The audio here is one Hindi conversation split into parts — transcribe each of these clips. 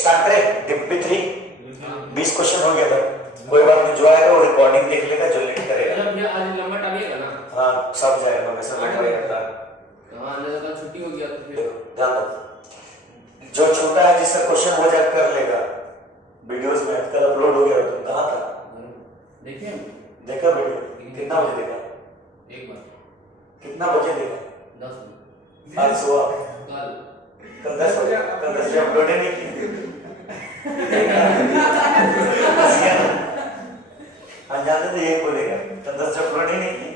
स्टार्ट करें डिप्टी 3 20 क्वेश्चन हो गया था। कोई बात नहीं, जो आएगा वो रिकॉर्डिंग देख लेगा, जो लिख करेगा। मतलब ये आज लंबा टाइम ना। हाँ सब जाएगा, मैं सब बैठा रहता। हां ज्यादा छुट्टी हो गया तो फिर ध्यान दो, जो छोटा है जिसका क्वेश्चन वो जब कर लेगा। वीडियोस में कल अपलोड हो गया, तुम कहां था? देखिए देखा वीडियो? कितना बजे देखा? एक बार। कितना बजे देखा? 10 बजे। आज सुबह? कल 10 बजे। कल 10 बजे अपलोड नहीं की। हाँ जानते थे ये बोलेगा, कल 10 बजे अपलोड ही नहीं की।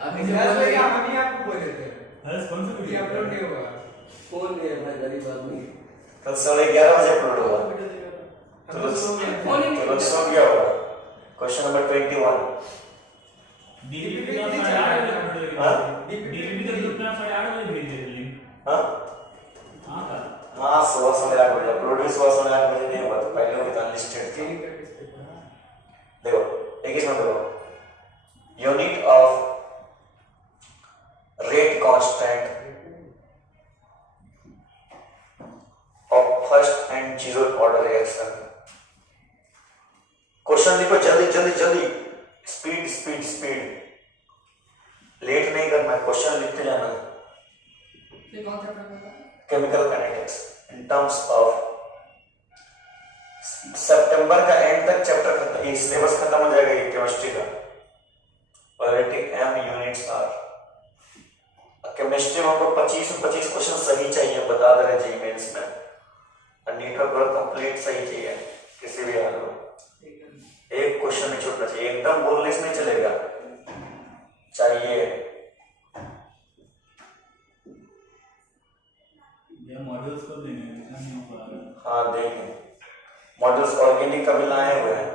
अभी से हम ही आपको बोले थे अरे कौन सा वीडियो अपलोड नहीं होगा। फोन में भाई गरीब आदमी कल 11:30 बजे अपलोड होगा। तो लोग सो गया होगा। Question number 21। डीबीपी का 8:30 बजे अपलोड करेगा। हाँ? डीबीपी का ग्रुप में 8:30 बजे भेज दे लिंक। हाँ? हां का हाँ सुबह 8:30 बजे अपलोड भी सुबह 8:30 बजे नहीं हुआ, तो पहले होगी तो अनलिस्टेड थी। देखो एक इसमें देखो, unit of rate constant of first and zero order reaction. Question देखो जल्दी जल्दी जल्दी, स्पीड स्पीड स्पीड, लेट नहीं करना, क्वेश्चन लिखते जाना। ये कौन सा पेपर था? Chemical kinetics in terms of सितंबर का एंड तक चैप्टर खत्म, ये सिलेबस खत्म हो जाएगा ये केमिस्ट्री का। Quality M units are. Chemistry में हमको 25 क्वेश्चन सही चाहिए, बता दे रहे जी मेंस में। नीट का पूरा कंप्लीट सही चाहिए किसी भी हाल में, एक क्वेश्चन नहीं छूटना चाहिए, एकदम बोलने से नहीं चलेगा, चाहिए। ये मॉड्यूल्स को देंगे, नहीं हो पा रहा। हाँ देंगे, मॉड्यूल्स ऑर्गेनिक का भी लाए हुए हैं,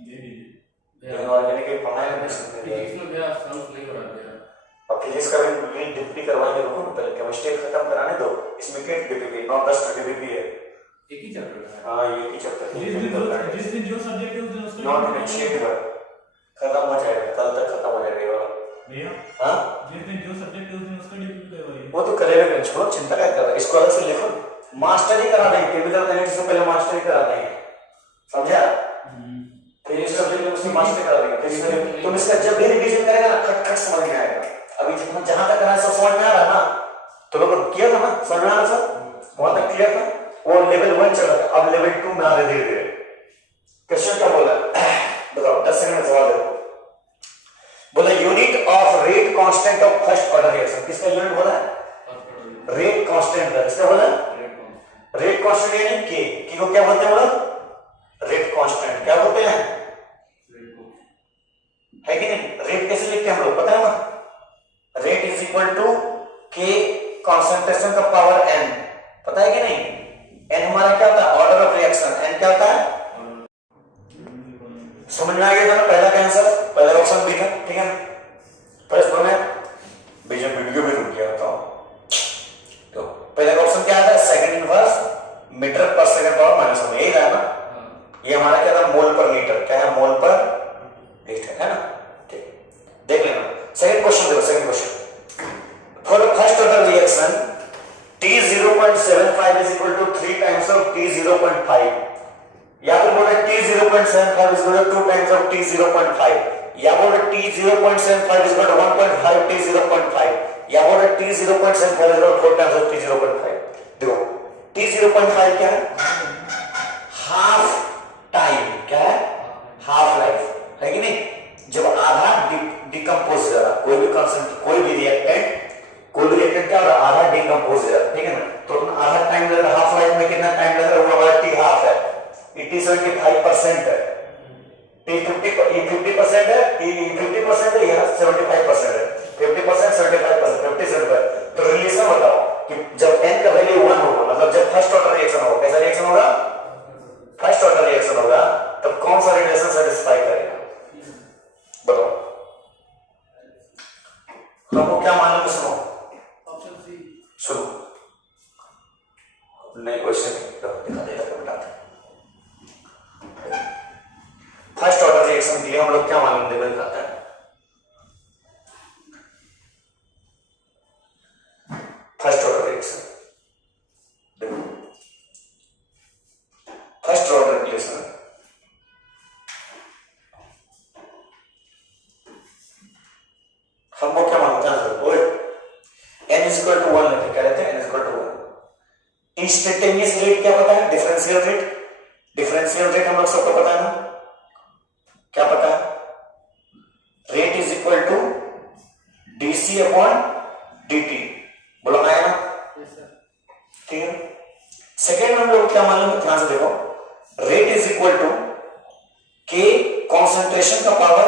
दे दीजिए। लेकिन ऑर्गेनिक के पढ़ाए नहीं सकते। फिजिक्स में मेरा साउंड नहीं हो रहा मेरा। अब फिजिक्स का भी डिप्टी करवाएंगे, रुको ना पहले केमिस्ट्री खत्म कराने दो। इसमें क्या डीपीपी 9-10 डीपीपी है। एक ही चैप्टर है। हाँ ये ही चैप्टर है। जिस दिन जो सब्जेक्ट है उस दिन उसका नॉट इनिशिएटिव खत्म हो जाएगा, कल तक खत्म हो जाएगा ये वाला। भैया हाँ जिस दिन जो सब्जेक्ट है उस दिन उसका डीपीपी करवाइए। वो तो करेगा, मैं छोड़ो, चिंता क्या कर रहा है, इसको अलग से लिखो, मास्टर ही करा देंगे, केमिकल काइनेटिक्स से पहले मास्टर ही करा देंगे, समझा? फिर इस सब्जेक्ट में उसकी मास्टर करा देंगे, फिर इसमें तुम इसका जब भी रिवीजन करेगा ना खट खट समझ में आएगा। अभी जहां तक रहा है सब समझ में आ रहा है ना, तो लोग किया था ना, समझ में आ रहा सब, वहां तक क्लियर था। वो लेवल 1 चल रहा था, अब लेवल 2 में आ रहे धीरे धीरे। क्वेश्चन क्या बोला बताओ, 10 सेकंड में सवाल देखो। बोला unit of rate constant of first order reaction, किसका यूनिट बोला है? रेट कांस्टेंट का, किसका बोला? रेट कांस्टेंट यानी के को क्या बोलते हैं बोला? रेट कांस्टेंट क्या बोलते हैं, है कि नहीं? रेट कैसे लिखते हैं हम लोग पता है ना? रेट इज इक्वल टू के कंसंट्रेशन का पावर n, पता है कि नहीं? n हमारा क्या होता है? Order of reaction. n क्या होता है? समझ में आ गया था पहला का आंसर, पहला ऑप्शन बी था, ठीक है ना? फर्स्ट वन है बीच में वीडियो भी रुक गया था, तो पहला का ऑप्शन क्या आता है? सेकंड इनवर्स मीटर पर सेकंड पावर माइनस 1, यही था ना? ये हमारा क्या था? मोल पर लीटर, क्या है? मोल पर लीटर, है ना? ठीक, देख लेना। सेकंड क्वेश्चन देखो, second question, for the first order reaction T0.75 is equal to 3 times of T0.5, या फिर बोले T0.75 is equal to 2 times of T0.5, या बोले T0.75 is equal to 1.5 T0.5, या बोले T0.75 is equal to 4 times of T0.5। देखो T0.5 क्या है? हाफ टाइम, क्या है? हाफ लाइफ, है कि नहीं? जब आधा डिकम्पोज हो रहा, कोई भी कंसेंट, कोई भी रिएक्टेंट क्या हो रहा? आधा डिकम्पोज हो रहा, ठीक है ना? तो आधा टाइम लग रहा, हाफ लाइफ में कितना टाइम लग रहा है? वो हमारा टी हाफ है, T 75% है, T 50% है, T 50% है, यह 75% है, 50% 75%, 50-75। तो रिलेशन बताओ कि जब n का वैल्यू 1 होगा, मतलब जब फर्स्ट ऑर्डर रिएक्शन होगा, कैसा रिएक्शन होगा? फर्स्ट ऑर्डर रिएक्शन होगा, तब कौन सा रिलेशन सेटिस्फाई करेगा बताओ? हमको क्या मालूम है? सुनो, ऑप्शन सी। सुनो, नहीं क्वेश्चन दिखा देगा तो बताते। फर्स्ट ऑर्डर रिएक्शन के लिए हम लोग क्या मालूम देगा दिखाते हैं। फर्स्ट ऑर्डर रिएक्शन देखो, इंस्टेंटेनियस रेट क्या पता है? Differential rate. डिफरेंशियल रेट हम लोग सबको पता है ना, क्या पता है? Rate is equal to DC upon DT. बोला आया ना? Yes sir. ठीक है। सेकेंड हम लोग क्या मान लेंगे, ध्यान से देखो, रेट इज इक्वल टू के कॉन्सेंट्रेशन का पावर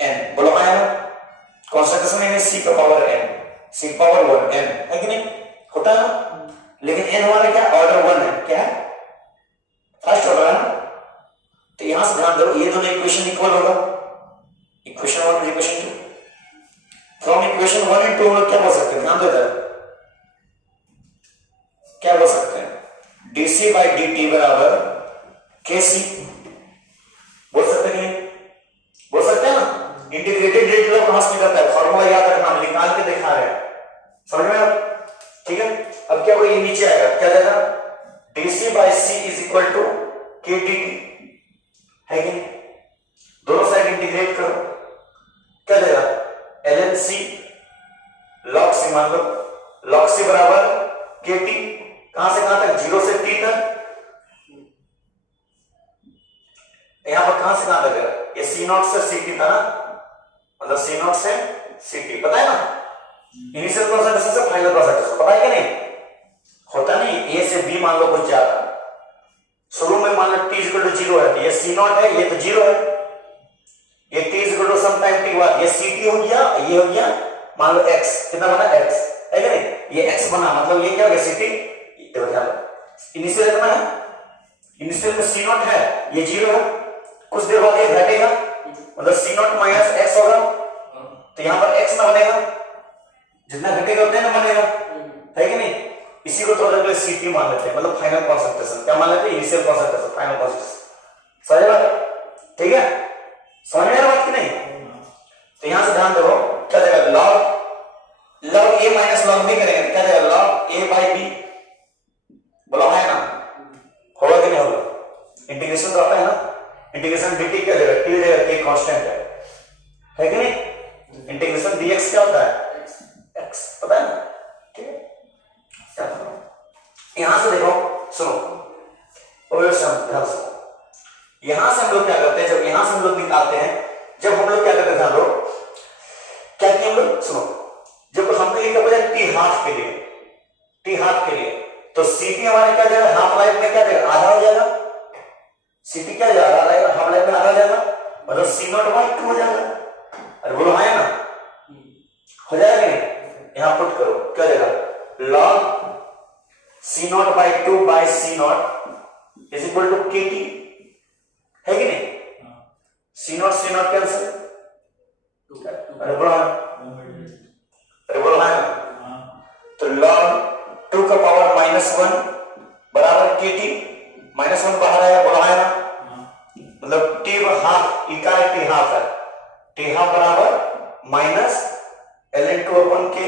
एन। बोलो आया ना? कॉन्सेंट्रेशन यानी सी का पावर एन, सी पावर 1 एन, है कि नहीं? होता है ना? लेकिन एन हमारा क्या ऑर्डर 1 है, क्या है? फर्स्ट ऑर्डर है ना? तो यहां से ध्यान दो, ये दोनों इक्वेशन इक्वल होगा, इक्वेशन 1 और इक्वेशन 2। फ्रॉम इक्वेशन 1 एंड 2 हम लोग क्या बोल सकते हैं? ध्यान दो इधर, क्या बोल सकते हैं? डीसी बाई डी बराबर के सी। बोल सकते हैं नहीं? बोल सकते हैं ना? इंटीग्रेटेड रेट लोग कहां से निकलता है? फॉर्मूला याद रखना, हम निकाल के दिखा रहे हैं, समझ में आया? ठीक है। अब क्या होगा, ये नीचे आएगा, क्या जाएगा? DC by C is equal to K D T, है कि नहीं? दोनों साइड इंटीग्रेट करो, क्या जाएगा? L N C log C, मान लो लॉग सी बराबर के टी, कहां से कहां तक? 0 से t तक। यहां पर कहां से कहां तक है? ये सी नॉट से सी टी था ना, मतलब सी नॉट से सी टी, पता है ना? इनिशियल कॉन्सेंट्रेशन से फाइनल कॉन्सेंट्रेशन, पता है कि नहीं? होता नहीं, ए से बी मान लो कुछ ज्यादा, शुरू में मान लो t इक्वल टू 0 है, ये सी नॉट है, ये तो 0 है, ये t equal to some time t बाद ये सी टी हो गया, ये हो गया मान लो x, कितना बना? x, है कि नहीं? ये x बना, मतलब ये क्या हो गया? C T. देखो ध्यान, इनिशियल कितना है? इनिशियल में सी नॉट है, ये 0 है, कुछ देर बाद ये घटेगा, मतलब सी नॉट माइनस एक्स होगा, तो यहां पर x ना बनेगा, जितना घटेगा उतना ना बनेगा, है कि नहीं? इसी को थोड़ा देर सी टी मान लेते हैं, मतलब फाइनल कॉन्सेंट्रेशन। क्या मान लेते हैं? Initial concentration, final concentration. समझ बात? ठीक है, समझ में आ रहा बात कि नहीं? तो यहां से ध्यान दो, क्या देगा? Log A minus log B करेंगे, क्या देगा? Log A by B. बोला है ना? होगा कि नहीं होगा? इंटीग्रेशन तो आता है ना, इंटीग्रेशन dt क्या देगा? t देगा, k कांस्टेंट है कि नहीं? इंटीग्रेशन dx क्या होता है? x, पता है ना? ठीक है। यहां से देखो, सुनो, ध्यान से, यहां से हम लोग क्या करते हैं? जब यहां से हम लोग निकालते हैं, जब हम लोग क्या करते हैं? ध्यान दो, क्या किया हम लोग? सुनो, जब हमने लिखा बजाय टी हाफ के लिए, टी हाफ के लिए, तो सीटी हमारे क्या जाएगा? हाफ लाइफ में क्या जाएगा? आधा हो जाएगा। सीटी क्या जाएगा? आधा रहेगा, हाफ लाइफ में आधा हो जाएगा, मतलब सी नॉट बाई 2 हो जाएगा। अरे बोलो है ना? हो जाएगा कि नहीं? यहां पुट करो, क्या जाएगा? Log C not by 2 by C not is equal to K T, है कि नहीं? सी नॉट कैंसिल, अरे बोलो है, अरे बोलो है ना? तो लॉग 2 का पावर -1 बराबर के टी, -1 बाहर आया, बोलो है ना? मतलब टी हाफ, ई का टी हाफ है, टी हाफ बराबर माइनस एल इन 2 अपॉन के,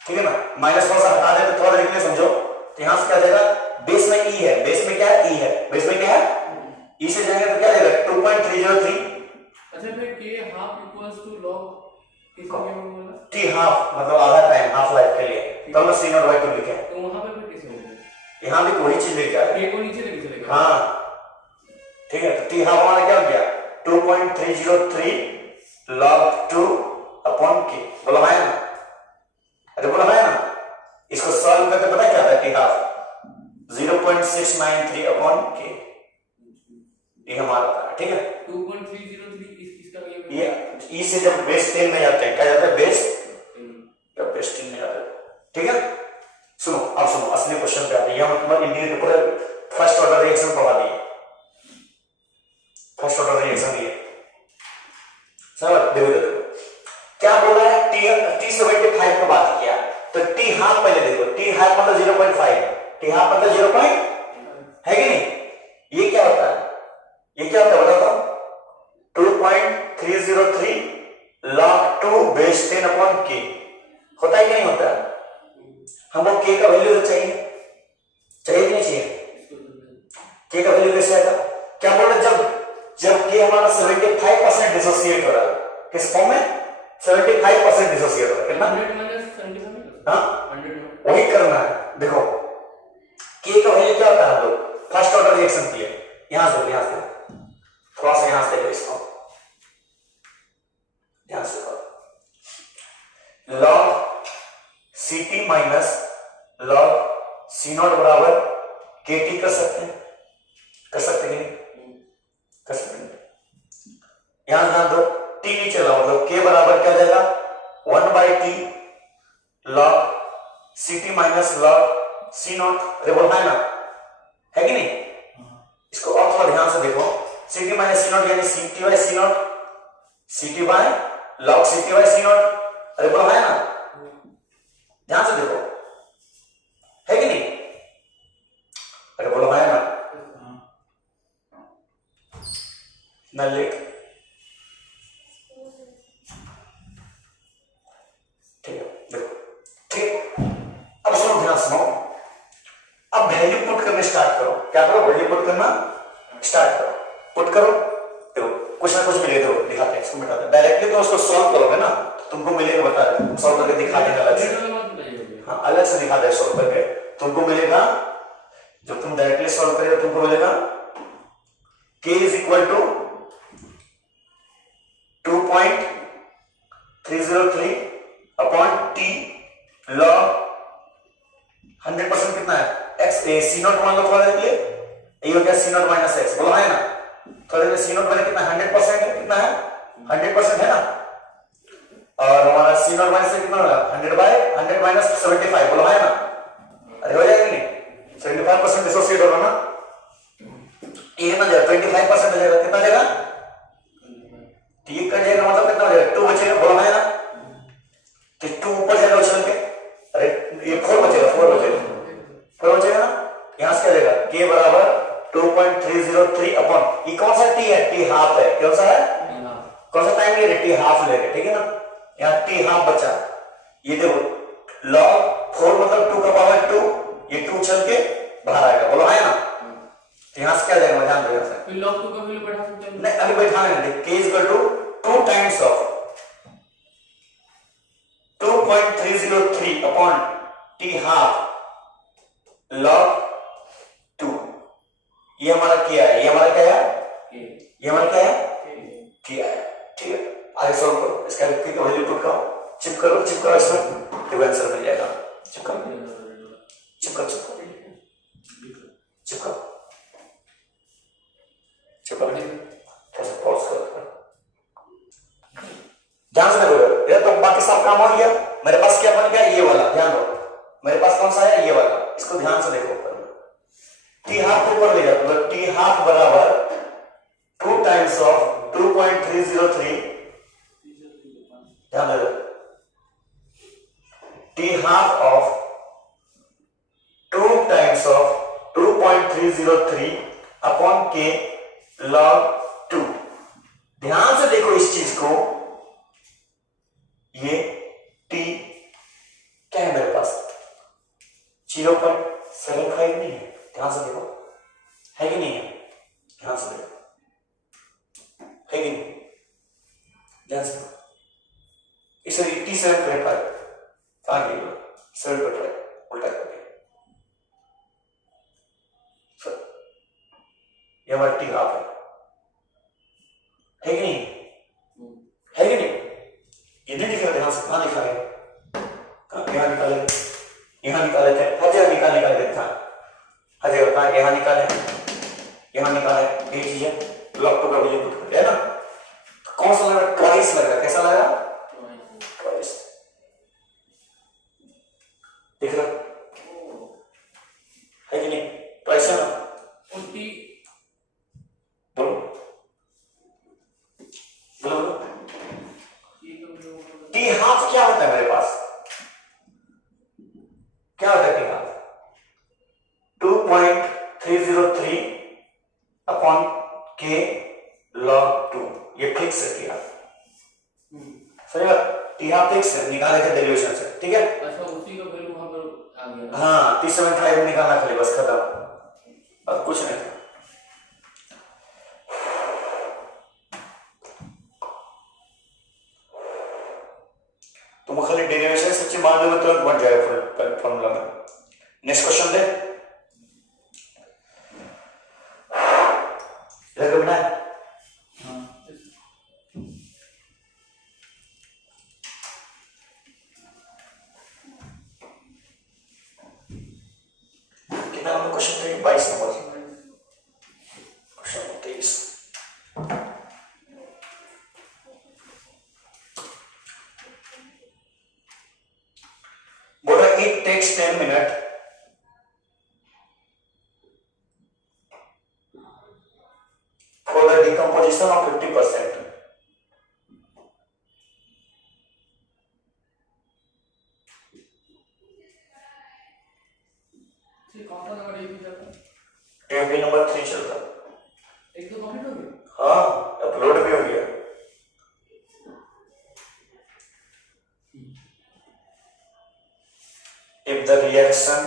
ठीक है ना? माइनस थोड़ा सा हटा दे तो थोड़ा लिखने समझो, तो यहां से क्या जाएगा? बेस में ई है, बेस में क्या है? ई है, बेस में क्या है? ई से जाएंगे तो क्या जाएगा? 2.303। अच्छा, फिर k half equals to log किस लिए बोला? टी हाफ मतलब आधा टाइम, हाफ लाइफ के लिए, तो हम सी नॉट बाई 2 लिखे, तो वहां पे फिर कैसे होगा? यहां भी वही चीज लेके आए, k को नीचे लेके चलेगा। हाँ ठीक है। तो टी हाफ हमारा क्या हो गया? 2.303 log 2 अपॉन के, बोला है ना? अरे बोला है ना? इसको सॉल्व करके पता क्या था? टी हाफ 0.693 अपॉन के, ये हमारा था, ठीक है। 2.303 इसका ये ई से जब बेस 10 में जाते हैं, क्या जाता है? बेस, जब बेस 10 में जाते हैं, ठीक है। सुनो, अब सुनो, असली क्वेश्चन पे आते हैं। यहां मतलब इंडियन पूरा फर्स्ट ऑर्डर रिएक्शन पढ़ा दिए, फर्स्ट ऑर्डर रिएक्शन ये समझ, देखो क्या बोल रहा है? T75 का बात किया, तो टी हाफ पहले देखो, टी हाफ मतलब 0.5, टी हाफ मतलब 0. है कि नहीं? ये क्या होता है? ये क्या होता है बताता हूं? 2.303 log 2 बेस 10 अपॉन के, होता है कि नहीं होता है? हमको के का वैल्यू तो चाहिए, चाहिए कि नहीं चाहिए? के का वैल्यू कैसे आएगा? क्या बोल रहे? जब के हमारा 75% डिसोसिएट हो रहा है, किस फॉर्म में? 75% डिसोसिएट हो रहा है, कितना? 100 - 75 हाँ 100 वही करना है। देखो के का वैल्यू क्या होता है, हम लोग फर्स्ट ऑर्डर रिएक्शन किए, यहां से थोड़ा सा यहां से देखो इसको, ध्यान से log ct minus log c0 बराबर kt कर सकते हैं, कर सकते हैं कर सकते हैं। यहां ध्यान दो t नीचे लाओ, मतलब k बराबर क्या हो जाएगा 1/t log ct minus log c0। रेबल है ना, है कि नहीं? इसको और थोड़ा ध्यान से देखो, ct माइनस c0 यानी ct by c0, ct by log ct by c0। रेबल है ना, ध्यान से देखो, है कि नहीं? अरे बोलो है ना, न लेट, ठीक है देखो, ठीक। अब सुनो, ध्यान सुनो, अब वैल्यू पुट करने स्टार्ट करो। क्या करो, वैल्यू पुट करना स्टार्ट करो, पुट करो। देखो कुछ ना कुछ मिलेगा, देखो दिखाते हैं इसको, मिटाते हैं डायरेक्टली। तो उसको सॉल्व करोगे ना तो तुमको मिलेगा, बता रहे सॉल्व करके दिखा देंगे अलग से, हाँ अलग से दिखा दे सॉल्व करके, तुमको मिलेगा। जब तुम डायरेक्टली सॉल्व करेगा तुमको मिलेगा k is equal to 2.303 upon t log 100% कितना है x, c0 मान लो थोड़ा देर के लिए, ये हो गया c0 माइनस x, बोला है ना, थोड़ा देर c0 मैंने कितना 100% है, कितना है 100% है ना, और हमारा c0 माइनस कितना होगा 100 बाय 100 माइनस 75, बोला है ना, अरे हो जाएगा नहीं 75% डिसोसिएट होगा ना, ये कितना जाएगा 25% हो जाएगा, कितना जाएगा ठीक कर जाएगा, मतलब कितना हो जाएगा 2 बचेगा, बोला है ना, तो 2 ऊपर जाएगा उछल के, अरे ये 4 बचेगा, 4 बचेगा ना, यहां से क्या जाएगा k बराबर 2.303 अपॉन, ये कौन सा t है, t हाफ है, कौन सा है, कौन सा टाइम ले रहे, t हाफ ले रहे, ठीक है ना, यहाँ t हाफ बचा, ये देखो log 4 मतलब 2 का पावर 2, ये 2 चल के बाहर आएगा, बोलो है ना, तो यहां से क्या जाएगा, ध्यान दो यहां से, फिर log 2 का वैल्यू बढ़ा सकते हैं नहीं अभी बैठाने नहीं, k is equal to 2 times of 2.303 upon t half log 2, ये हमारा क्या है, ये हमारा क्या है, ये हमारा क्या है, क्या है, ठीक है। आगे सॉल्व करो, इसका k का वैल्यू पुट करो, चिप करो इसमें, तो आंसर मिल जाएगा, चिप करो चिपका चिपका चिपका, थोड़ा पॉज करो, ध्यान से देखो, ये तो बाकी सब काम हो गया। मेरे पास क्या बन गया, ये वाला, ध्यान दो मेरे पास कौन सा है, ये वाला, इसको ध्यान से देखो, टी हाफ ऊपर ले जाओ, मतलब टी हाफ बराबर 2 टाइम्स ऑफ 2.303, ध्यान दो, T half of 2 times of 2.303 upon k log 2। ध्यान से देखो इस चीज को, ये t क्या है मेरे पास 0.75 नहीं है, ध्यान से देखो, है कि नहीं है, ध्यान से देखो, है कि नहीं, ध्यान से देखो, इसे 87.5 आगे 7.5 उल्टा कर दिया, ये हमारा टी हाफ है कि नहीं, है कि नहीं, ये नहीं दिख रहा, ध्यान से कहां लिखा है, यहां निकाले, यहां निकाले थे, हर जगह निकाल देता है, हर जगह कहां, यहां निकाले, ये चीज है, लॉग 2 का वैल्यू पुट करते हैं ना, कौन सा लगा, ट्वाइस लगा, कैसा लगा, ट्वाइस, दिख रहा है कि नहीं, ट्वाइस है ना, बोलो टी हाफ क्या होता है मेरे पास, क्या होता है T half 2.303 upon k log 2, ये फिक्स है टी हाफ, समझा, टी हाफ फिक्स है, निकाले थे डेरिवेशन से, ठीक है, अच्छा उसी का वैल्यू वहां पर आ गया, हाँ 375 निकालना खाली, बस खत्म, अब कुछ नहीं। तुम खाली डेरिवेशन सच्ची मान लो, तुरंत तुरंत बन जाएगा फॉर्मूला में। नेक्स्ट क्वेश्चन दे बेटा। कितना नंबर क्वेश्चन थे? 22 नंबर क्वेश्चन 23। बोला it takes 10 minutes for the decomposition of 50%. कौन सा नंबर एक ही चलता? टेबल नंबर 3 चलता। एक तो कंप्लीट हो गया। हाँ अपलोड भी हो गया। If the reaction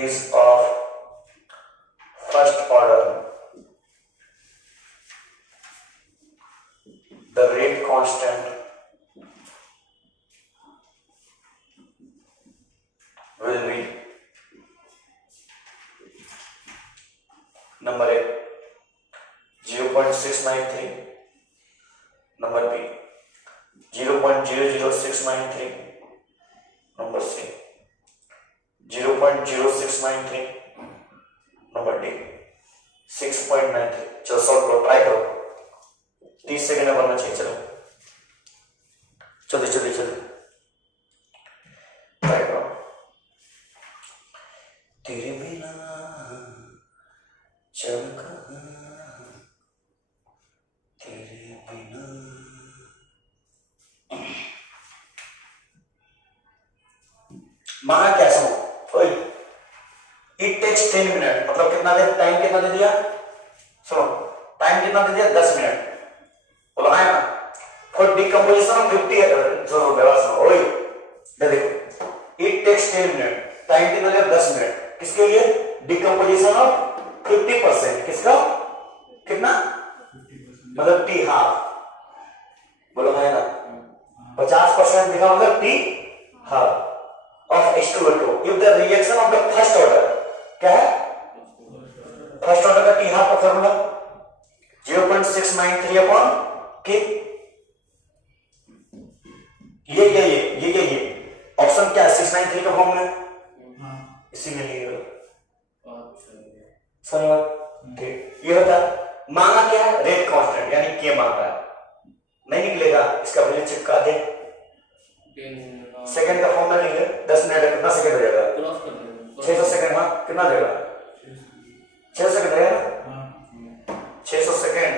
is of first order, the rate constant will be number A 0.693, number B 0.00693, number C 0.0693, number D 6.93। चलो सॉल्व करो, ट्राई करो। 30 सेकंड में बनना चाहिए। चलो चलिए चलिए चलिए ट्राई करो। तेरे बिना चमका तेरे बिना। माना क्या समझ कोई? इट टेक्स 10 मिनट मतलब कितना दे, टाइम कितना दे दिया? सुनो टाइम कितना दे दिया? 10 मिनट बोला है ना। फॉर डिकम्पोजिशन ऑफ 50 जो व्यवस्था ओए देखो इट टेक्स 10 मिनट, टाइम कितना दिया? 10 मिनट। किसके लिए? Decomposition of 50%। किसका? कितना? मतलब टी हाफ बोलो है ना। 50% लिखा मतलब T half of H2O2 if the reaction of the first order क्या है? फर्स्ट ऑर्डर का टी हाफ का फॉर्मूला 0.693 अपॉन के। ये ऑप्शन क्या है? 693 का फॉर्मूला इसी में लिखिएगा। समझ बात? ठीक ये होता मांगा क्या है? रेट कांस्टेंट यानी के मांगा है। नहीं निकलेगा इसका वैल्यू चिपका दे। सेकंड का फॉर्मूला लिख ले। 10 मिनट कितना सेकंड हो जाएगा? 600 सेकंड। हाँ कितना देगा? 600 सेकंड है ना। 600 सेकंड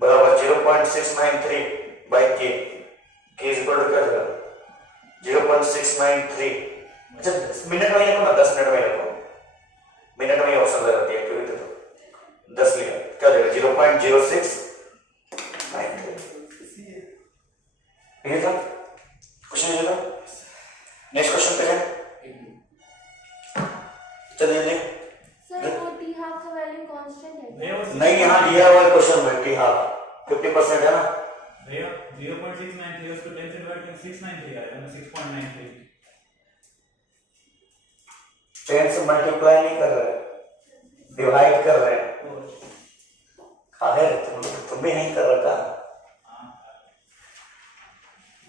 बराबर 0.693 बाई के इज इक्वल टू क्या देगा? 0.693। अच्छा मिनट में लिखो ना, 10 मिनट में लिखो। मिनट में ऑप्शन लगा दिया क्योंकि तो 10 लिखा क्या देगा? 0.0693। ये था क्वेश्चन। ये था नेक्स्ट क्वेश्चन पे है। चलिए जी सर वो टी हाफ का वैल्यू कांस्टेंट है? नहीं यहाँ दिया हुआ क्वेश्चन में टी हाफ 50% है ना। भैया 0.693 उसको 10 से डिवाइड करके 693 आएगा ना। 6.93 10 से मल्टीप्लाई नहीं कर रहे, डिवाइड कर रहे हैं। अरे तुम भी नहीं कर रहा था।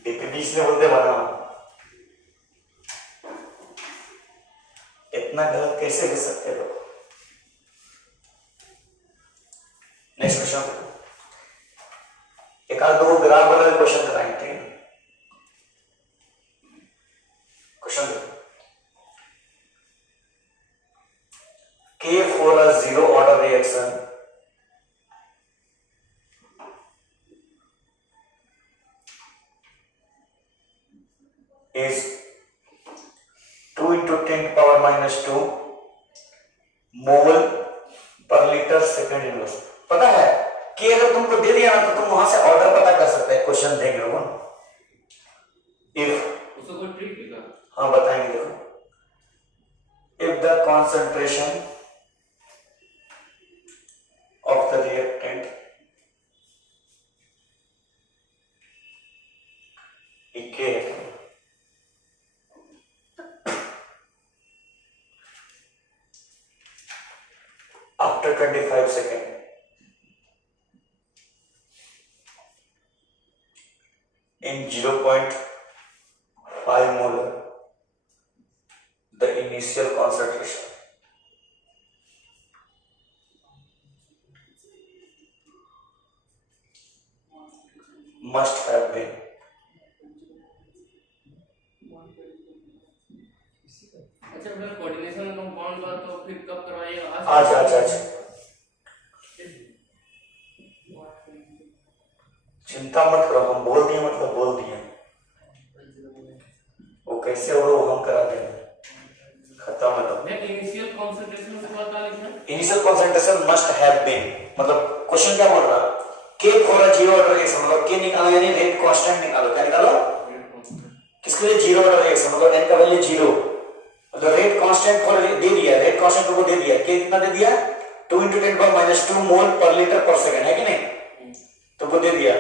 डीपीपी इसलिए बोलते बना। इतना गलत कैसे कर सकते हो? Next question. एक आध दो ग्राफ वाला क्वेश्चन कराएंगे। Question K for a zero order reaction is 2 into 10 power minus 2 मोल पर लीटर सेकंड इनवर्स। पता है कि अगर तुमको दे दिया ना तो तुम वहां से ऑर्डर पता कर सकते हैं। क्वेश्चन देंगे लोगों इफ उसको कोई ट्रिक देगा। हाँ बताएंगे। देखो if the concentration of the reactant K after 25 seconds. In 0.5 molar, the initial concentration must have been अच्छा फिर कोऑर्डिनेशन कंपाउंड का तो फिर कब करवाइएगा? आज चिंता मत करो, हम बोल दिए मतलब बोल दिए। वो कैसे हो वो हम करा देंगे, खत्म मतलब। मैं इनिशियल कंसंट्रेशन से बता लिखना। Initial concentration must have been मतलब क्वेश्चन क्या बोल रहा है? K for a zero order reaction मतलब के निकालो यानी रेट कांस्टेंट निकालो। क्या निकालो? किसके लिए? जीरो ऑर्डर रिएक्शन मतलब n का वैल्यू 0 मतलब रेट कांस्टेंट फॉर दे दिया, रेट कांस्टेंट को दे दिया। के कितना दे दिया? 2 × 10⁻² मोल पर लीटर पर सेकंड, है कि नहीं? तो वो दे दिया।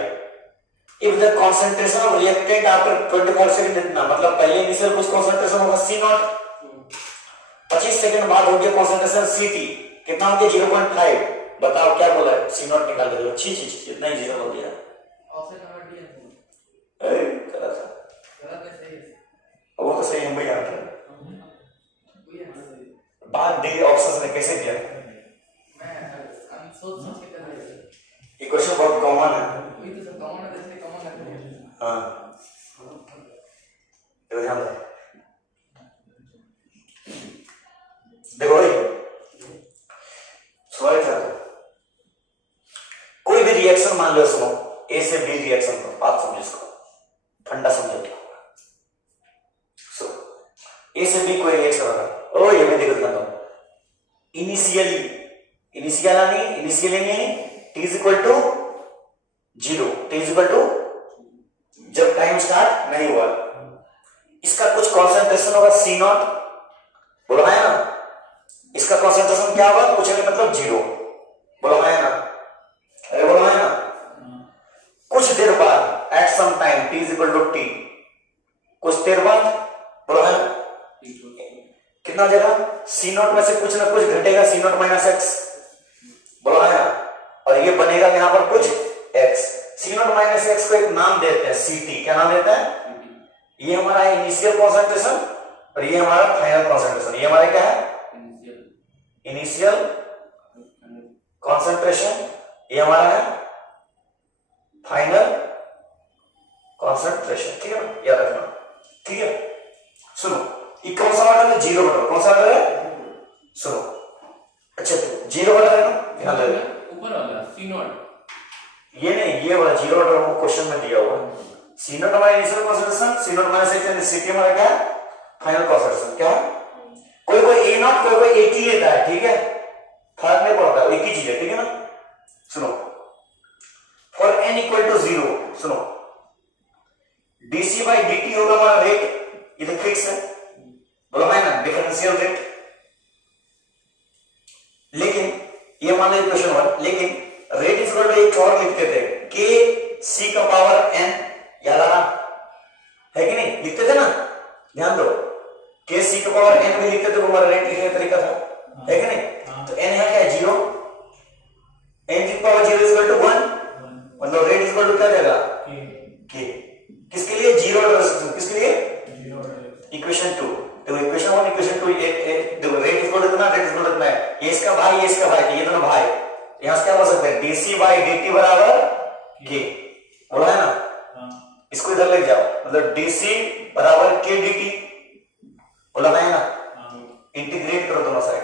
If the concentration of reactant after 25 second इतना मतलब पहले इनिशियल कुछ कंसंट्रेशन होगा C0, 25 सेकंड बाद हो गया कंसंट्रेशन CT, कितना हो गया? 0.5। बताओ क्या बोला है? C0 निकाल दे। अच्छी चीज, इतना ही जीरो हो गया। ऑप्शन नंबर डी है। गलत है, गलत है, सही है। वो तो सही हम भी जानते हैं। वही है। बात दी ऑप्शंस ने कैसे दिया? मैं सोच के कर रहा हूं। ये क्वेश्चन बहुत कॉमन है। वही तो सब कॉमन है, जैसे कॉमन है। हाँ ध्यान दो। देखो भाई सॉरी था, कोई भी रिएक्शन मान लो, सुनो ए से बी रिएक्शन को, बात समझो, इसको ठंडा समझो क्या होगा। सो ए से बी कोई रिएक्शन होगा, ओ ये मैं दिक्कत करता हूं। Initially t is equal to 0, t is equal to जब टाइम स्टार्ट नहीं हुआ, इसका कुछ कॉन्सेंट्रेशन होगा C0, बोलो है ना? इसका कॉन्सेंट्रेशन क्या होगा? कुछ नहीं मतलब 0, बोलो है ना? अरे बोलो है ना? कुछ देर बाद at some time t is equal to t, कुछ देर बाद बोलो है ना? कितना हो जाएगा? C0 में से कुछ ना कुछ घटेगा, C0 - x, बोलो है ना? और ये बनेगा यहां पर कुछ x। C0 - x को एक नाम देते हैं CT। क्या नाम देते हैं? ये हमारा इनिशियल कॉन्सेंट्रेशन और ये हमारा फाइनल कॉन्सेंट्रेशन। ये हमारा क्या है? इनिशियल कॉन्सेंट्रेशन, ये हमारा है फाइनल कॉन्सेंट्रेशन। ठीक है, याद रखना। ठीक है, सुनो ये कौन सा ऑर्डर है? 0 ऑर्डर। कौन सा ऑर्डर है? सुनो अच्छा 0 ऑर्डर है ना, ध्यान देना। ऊपर वाला C0, ये नहीं, ये वाला 0 ऑर्डर वो क्वेश्चन में दिया हुआ है। C0 हमारा इनिशियल कॉन्सेंट्रेशन, C0 - x यानी CT हमारा क्या है? Final concentration. क्या कोई A0 कोई AT लेता है, ठीक है, फर्क नहीं पड़ता, एक ही चीज है। ठीक है ना? सुनो फॉर n इक्वल टू 0, सुनो dc/dt होगा हमारा रेट, ये तो फिक्स है, बोलो है ना? Differential rate. लेकिन ये मान लो इक्वेशन 1, लेकिन रेट इज इक्वल टू एक और लिखते थे k c का पावर n, याद आ रहा है कि नहीं? लिखते थे ना, ध्यान दो। k c का पावर n में लिखते थे, वो हमारा रेट लिखने का तरीका था, है कि नहीं? तो n है क्या? 0, n की पावर 0 इज इक्वल टू 1, मतलब रेट इज इक्वल टू क्या जाएगा? k। किसके लिए? 0 ऑर्डर सिस्टम। किसके लिए? इक्वेशन 2। देखो इक्वेशन 1 इक्वेशन 2, देखो रेट इज इक्वल टू कितना? रेट इज इक्वल टू कितना है? ये इसका भाई, ये इसका भाई, ये दोनों भाई। यहां से क्या बोल सकते हैं? dc/dt बराबर k, बोला है ना? इसको इधर ले जाओ, मतलब dc बराबर k dt, बोला है ना? इंटीग्रेट करो दोनों साइड,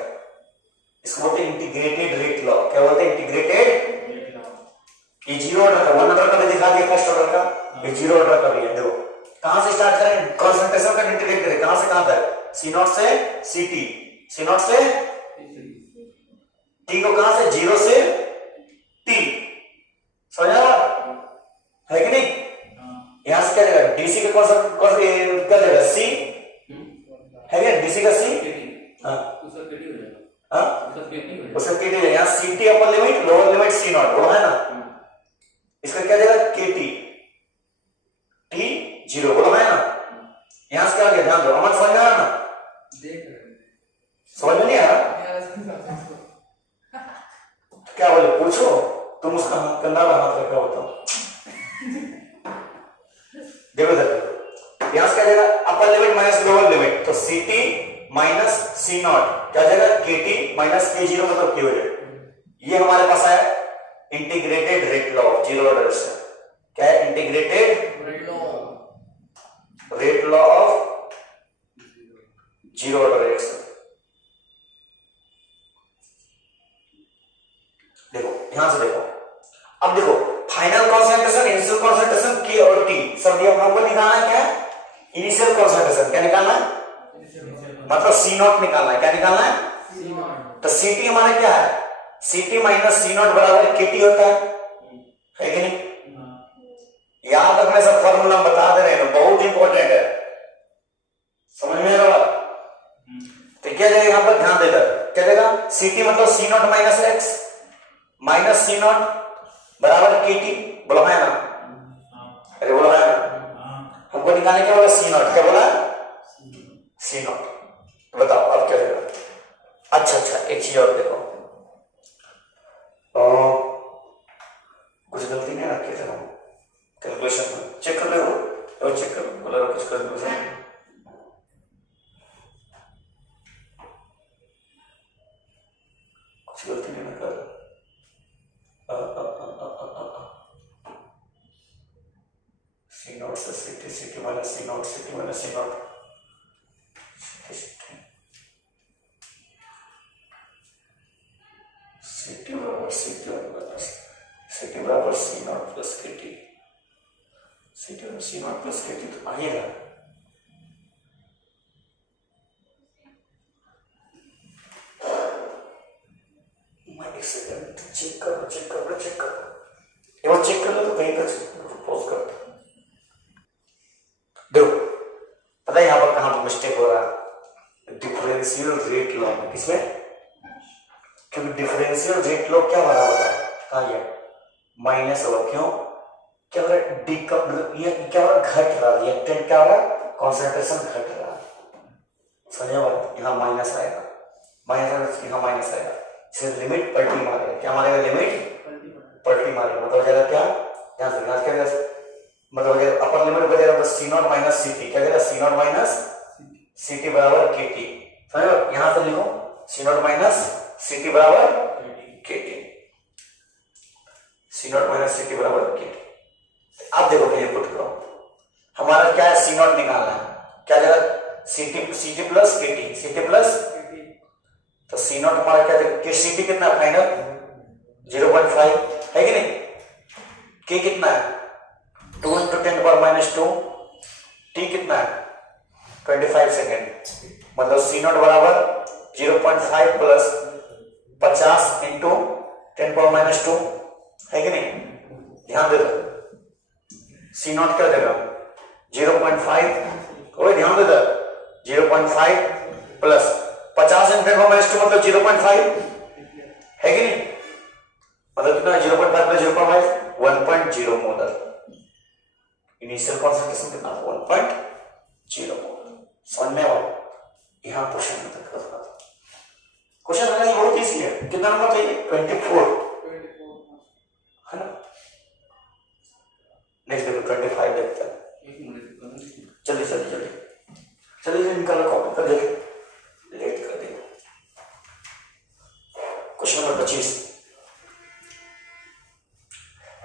इसको बोलते हैं इंटीग्रेटेड रेट लॉ। क्या बोलते हैं? इंटीग्रेटेड। ये 0 ऑर्डर का, 1 ऑर्डर का मैं दिखा दिया, फर्स्ट ऑर्डर का, ये 0 ऑर्डर का भी है। देखो कहां से स्टार्ट करें? कंसंट्रेशन का इंटीग्रेट करें, कहां से कहां तक? C0 से CT, C0 से T को कहां से? 0 से T, समझ आया है कि नहीं? यहां से क्या जाएगा? DC का क्या जाएगा? C है क्या? DC का C, हाँ उसका KT हो जाएगा। हाँ उसका KT हो जाएगा। उसका KT है। यहाँ CT upper limit, lower limit C0, वो है ना? इसका क्या जाएगा? KT, T 0, बोलो है ना? यहां से क्या आ गया? ध्यान दो, अमन समझ में आया ना? देख रहे हैं। समझ में नहीं आ रहा? पूछो, तुम उसका कंधा पे हाथ रखा होता। देखो इधर यहां से क्या जाएगा, upper limit minus lower limit, तो C T minus C not क्या जाएगा, के टी माइनस के जीरो मतलब के हो जाएगा। ये हमारे पास है integrated rate law of zero order से। क्या है, integrated rate law of zero order reaction. देखो यहां से देखो, अब देखो फाइनल कॉन्सेंट्रेशन, इनिशियल कॉन्सेंट्रेशन के और टी, सब ये हमको निकालना है। क्या है, इनिशियल कॉन्सेंट्रेशन क्या निकालना है, मतलब सी नॉट निकालना है। क्या निकालना है, तो सी टी हमारा क्या है, C T minus C not बराबर के टी होता है कि नहीं। याद रखने से फॉर्मूला बता दे रहे हैं, बहुत इंपॉर्टेंट है, समझ में आ रहा। तो क्या जाएगा यहां पर, ध्यान देकर क्या जाएगा, सी टी मतलब C not minus X minus C not बराबर के टी, बोला है ना, अरे बोला है ना, हमको निकालने क्या बोला, सी नॉट, क्या बोला, सी नॉट। बताओ अब क्या जाएगा। अच्छा एक चीज और देखो, कुछ गलती नहीं रखी थे कैलकुलेशन में, चेक कर लो और चेक करो, बोला कुछ कर दो, कुछ गलती नहीं कर, सी नॉट से C T minus C not, C T minus C not, C T बराबर C T minus C T बराबर C not plus K T, C T C not plus K T तो आ ही रहा है। एक सेकंड चेक करो एक बार चेक कर लो, तो कहीं तक पॉज कर दो। पता है यहां पर कहां पर मिस्टेक हो रहा है, डिफरेंशियल रेट लॉ में। किसमें, क्योंकि डिफरेंशियल रेट लॉ क्या बना होता है, कहा गया माइनस होगा, क्यों, क्या हो रहा है, डी का ये क्या हो रहा है, घट रहा, रिएक्टेंट क्या हो रहा है, कॉन्सेंट्रेशन घट रहा, समझे बात, यहां माइनस आएगा, माइनस यहां माइनस आएगा, इसे लिमिट पलटी मारेगा, क्या मारेगा, लिमिट पलटी मारेगा, मतलब हो जाएगा क्या, ध्यान से क्या क्या मतलब अपर लिमिट बचेगा तो C not minus C T, क्या करेगा, C not minus C T बराबर के टी, समझ लो, यहां से लिखो C not minus C T बराबर K T, C not minus C T बराबर के टी। अब देखो ये पुट करो, हमारा क्या है, सी नॉट निकालना है, क्या जाएगा, C T plus K T, C T plus, तो सी नॉट हमारा क्या है, सी टी कितना फाइनल 0.5 है कि नहीं, के कितना है 2 × 10⁻², टी कितना है 25 सेकेंड, मतलब सी नॉट बराबर 0.5 प्लस 50 × 10⁻² है कि नहीं। ध्यान दे दो, सी नॉट क्या देगा 0.5, कोई ध्यान दे दो, 0.5 प्लस 50 × 10⁻² मतलब 0.5 है कि नहीं, मतलब कितना 0.5 प्लस 0.5 1.0 मोलर, इनिशियल कॉन्सेंट्रेशन कितना 1.0 मोलर, समझ में आया। यहां क्वेश्चन में तक करना था, क्वेश्चन बनाना बहुत इजी है, कितना नंबर चाहिए 24 है ना। नेक्स्ट देखो 25 देखते हैं, जल्दी निकालो कॉपी कर, लेट कर दे। क्वेश्चन नंबर 25,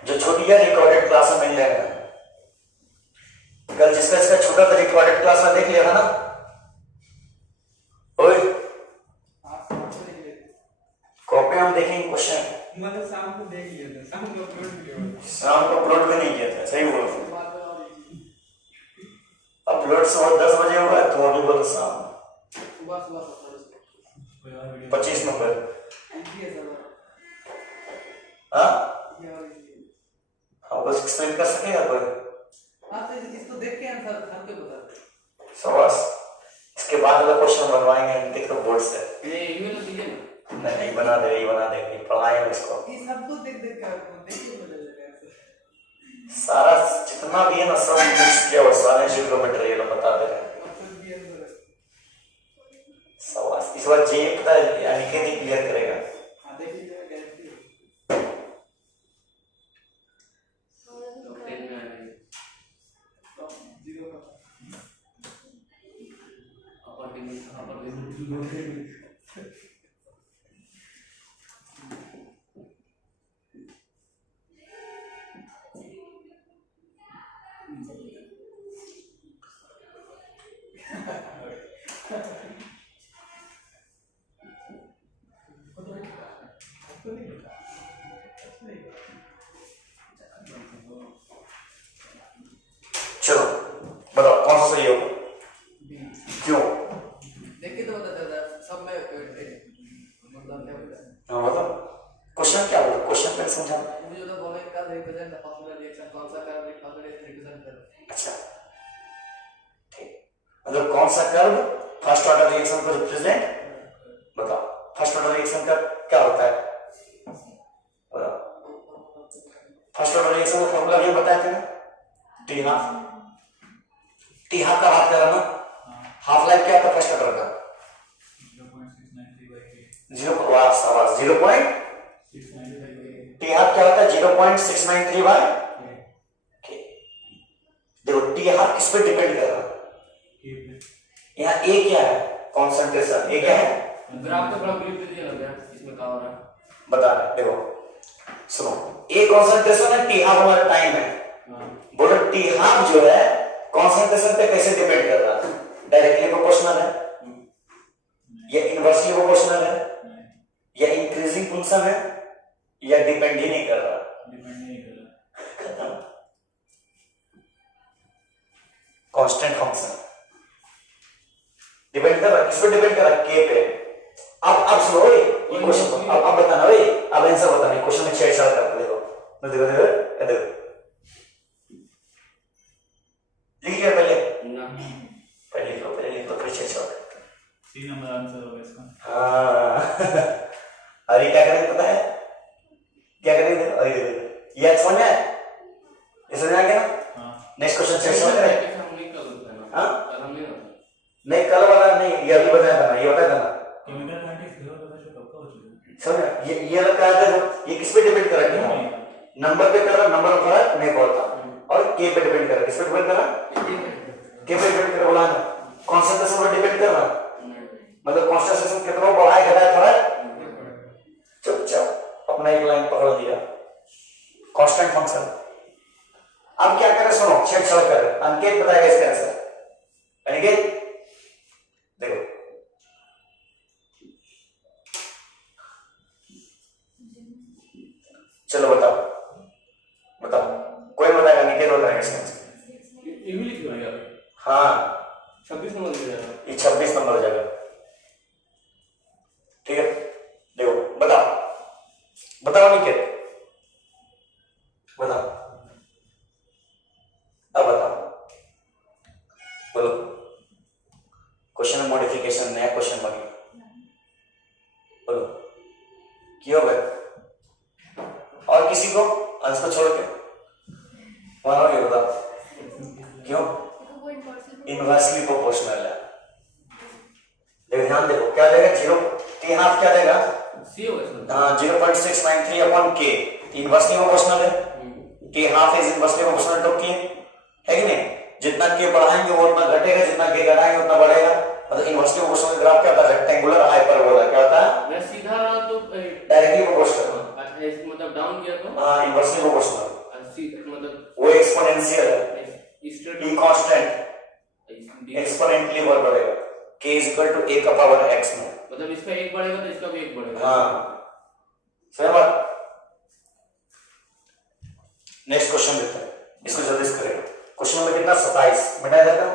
जो छोटी है रिकॉर्डेड क्लास में मिल जाएगा, कल जिसका इसका छोटा था रिकॉर्डेड क्लास में देख लिया था ना, ओए कॉपी हम देखेंगे क्वेश्चन, मतलब शाम को देख लिया था, शाम को अपलोड भी नहीं किया था, सही बोल रहे, अपलोड सुबह 10 बजे होगा, तुम अभी बोलो शाम, सुबह 25 नंबर, हाँ बस एक्सप्लेन कर सकेगा कोई, इसको देख के आंसर करके बता, शाबाश। इसके बाद वाला क्वेश्चन बनवाएंगे, देख लो बोर्ड से, ये ईमेल दीजिए ना, नहीं बना दे पढ़ाएंगे इसको, ये सब कुछ देख के देखिए बदल जाएगा, सारा जितना भी है ना सब मिक्स किया हुआ, सारे जीरो मटेरियल बता दे रहे हैं, शाबाश। इस बार जे पता है यानी कि नहीं क्लियर करेगा, देखिए गारंटी पे नहीं, यहाँ पर देखो। चलो बताओ कौन सा सही होगा, क्यों? देख के तो बता देता सब में मतलब क्या होता है। हाँ बताओ क्वेश्चन क्या बोला, क्वेश्चन में समझा। मुझे तो बोले का रिप्रेजेंट द फॉर्मूला रिएक्शन, कौन सा कर्व रिप्रेजेंट कर। अच्छा ठीक, मतलब कौन सा कर्व फर्स्ट ऑर्डर रिएक्शन को रिप्रेजेंट, बताओ फर्स्ट ऑर्डर रिएक्शन का क्या होता है, बताओ। फर्स्ट ऑर्डर रिएक्शन का फॉर्मूला भी बताए थे ना, टी हाफ। टी हाफ का बात कर रहा ना, हाफ लाइफ क्या था फर्स्ट ऑर्डर का, 0.693 टी हाफ क्या होता है 0.693 बाय। देखो टी हाफ किस पे डिपेंड कर रहा है, यहाँ ए क्या है, कॉन्सेंट्रेशन ए क्या है, ग्राफ तो बड़ा ग्रिप दे दिया लग रहा है, इसमें क्या हो रहा है बता रहे देखो सुनो, ए कॉन्सेंट्रेशन है, टी हाफ हमारा टाइम है। बोलो टी हाफ जो है कॉन्सेंट्रेशन पे कैसे डिपेंड कर रहा है, डायरेक्टली प्रोपोर्शनल है या इनवर्सली प्रोपोर्शनल है या इंक्रीजिंग फंक्शन है या डिपेंड ही नहीं कर रहा, खत्म। कांस्टेंट फंक्शन डिपेंड कर रहा है, किस पे डिपेंड कर रहा है, के पे। अब सुनो ये क्वेश्चन, अब बताना भाई, अब आंसर बताना, क्वेश्चन में छेड़छाड़ करते देखो, देखो देखो देखो लिख लिया पहले, पहले लिख लो फिर छेड़छाड़ करते। सी नंबर आंसर होगा इसका। हाँ अरे क्या करेंगे पता है, क्या करेंगे, अरे ये समझ में आया, ये समझ में आ गया ना। नेक्स्ट क्वेश्चन छेड़छाड़ करें। हाँ नहीं कल वाला नहीं, ये अभी बताया था ना, ये बताया था ना, केमिकल काइनेटिक्स देखो तो बच्चों कब का हो चुका है। समझ ये लगा था, ये किस पे डिपेंड कर रहा है, नंबर पे कर रहा, नंबर ऑफ फर्क नहीं पड़ता, और के पे डिपेंड कर रहा है, किस पे डिपेंड कर रहा, के पे डिपेंड कर रहा, कॉन्सेंट्रेशन पे डिपेंड कर रहा, मतलब कॉन्सेंट्रेशन कितना बढ़ाए घटाए फर्क, चुपचाप अपना एक लाइन पकड़ दिया, कांस्टेंट फंक्शन। अब क्या करें सुनो, छेड़छाड़ करें, अंकित बताएगा इसका आंसर, अनिकेत देखो चलो बताओ बताओ, कोई बताएगा, निकेत बताएगा इसका आंसर। ये भी लिख दो यार, हाँ 26 नंबर लिख जाएगा, ये 26 नंबर हो जाएगा, ठीक है। देखो बताओ बताओ निकेत बताओ, अब बताओ बोलो, क्वेश्चन में मॉडिफिकेशन, नया क्वेश्चन बन गया, बोलो क्यों गए, और किसी को अंश को छोड़ के मानोगे, बताओ क्यों, इनवर्सली प्रोपोर्शनल है। देखो ध्यान देखो क्या देगा, 0 टी हाफ क्या देगा, सी होगा इसमें, हाँ 0.693 अपॉन के, इनवर्सली प्रोपोर्शनल है, T half is inversely proportional to K, है कि नहीं, जितना के बढ़ाएंगे वो उतना घटेगा, जितना के घटाएंगे उतना बढ़ेगा, मतलब इनवर्सली प्रोपोर्शनल ग्राफ क्या होता है, रेक्टेंगुलर हाइपरबोला क्या होता है, मैं सीधा रहा तो डायरेक्टली प्रोपोर्शनल, मतलब डाउन किया तो हाँ इनवर्सली प्रोपोर्शनल, मतलब वो एक्सपोनेंशियल है, स्ट्रेट टी कांस्टेंट एक्सपोनेंटली बढ़ बढ़ेगा, k is equal to a का पावर x में, मतलब इसका एक बढ़ेगा तो इसका भी एक बढ़ेगा, हाँ सही बात। नेक्स्ट क्वेश्चन देखते हैं, इसको जल्दी से करेंगे, क्वेश्चन नंबर कितना 27 मिटा जाएगा,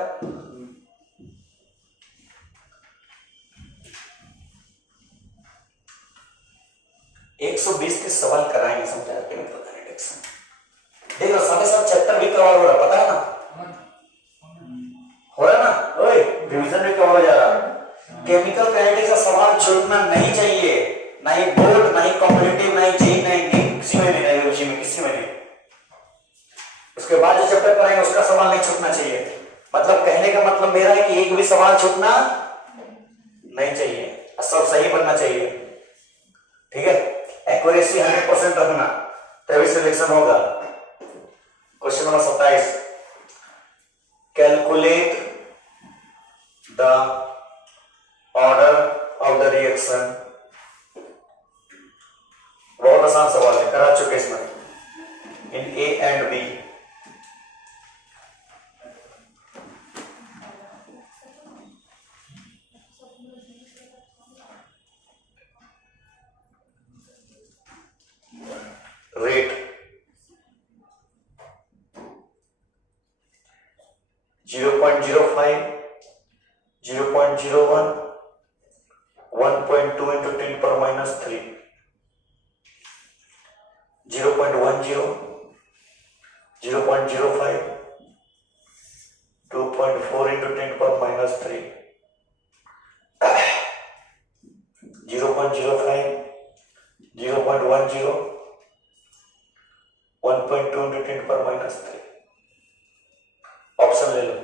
एक 120 के सवाल कराएंगे, समझा केमिकल काइनेटिक्स में, देख लो साथ साथ चैप्टर भी कवर हो रहा, पता है ना, हो रहा ना, ओए रिवीजन भी कवर हो जा रहा, केमिकल काइनेटिक्स का सवाल छूटना नहीं चाहिए, ना ही बोर्ड, ना ही कॉम्पिटिटिव, ना ही जेई, ना ही किसी में नहीं, ना ही किसी में नहीं। उसके बाद जो चैप्टर कराएंगे उसका सवाल नहीं छूटना चाहिए, मतलब कहने का मतलब मेरा है कि एक भी सवाल छूटना नहीं चाहिए, सब सही बनना चाहिए, ठीक है, एक्यूरेसी 100% रखना, तभी सिलेक्शन होगा। Question number 27, calculate the order of the reaction, बहुत आसान सवाल है, करा चुके इसमें, इन A and B. Rate 0.05, 0.01, 1.2 into 10 power minus 3, 0.10, 0.05, 2.4 into 10 power minus 3, 0.05, 0.10, 1.2 into 10 power minus 3। Option ले लो,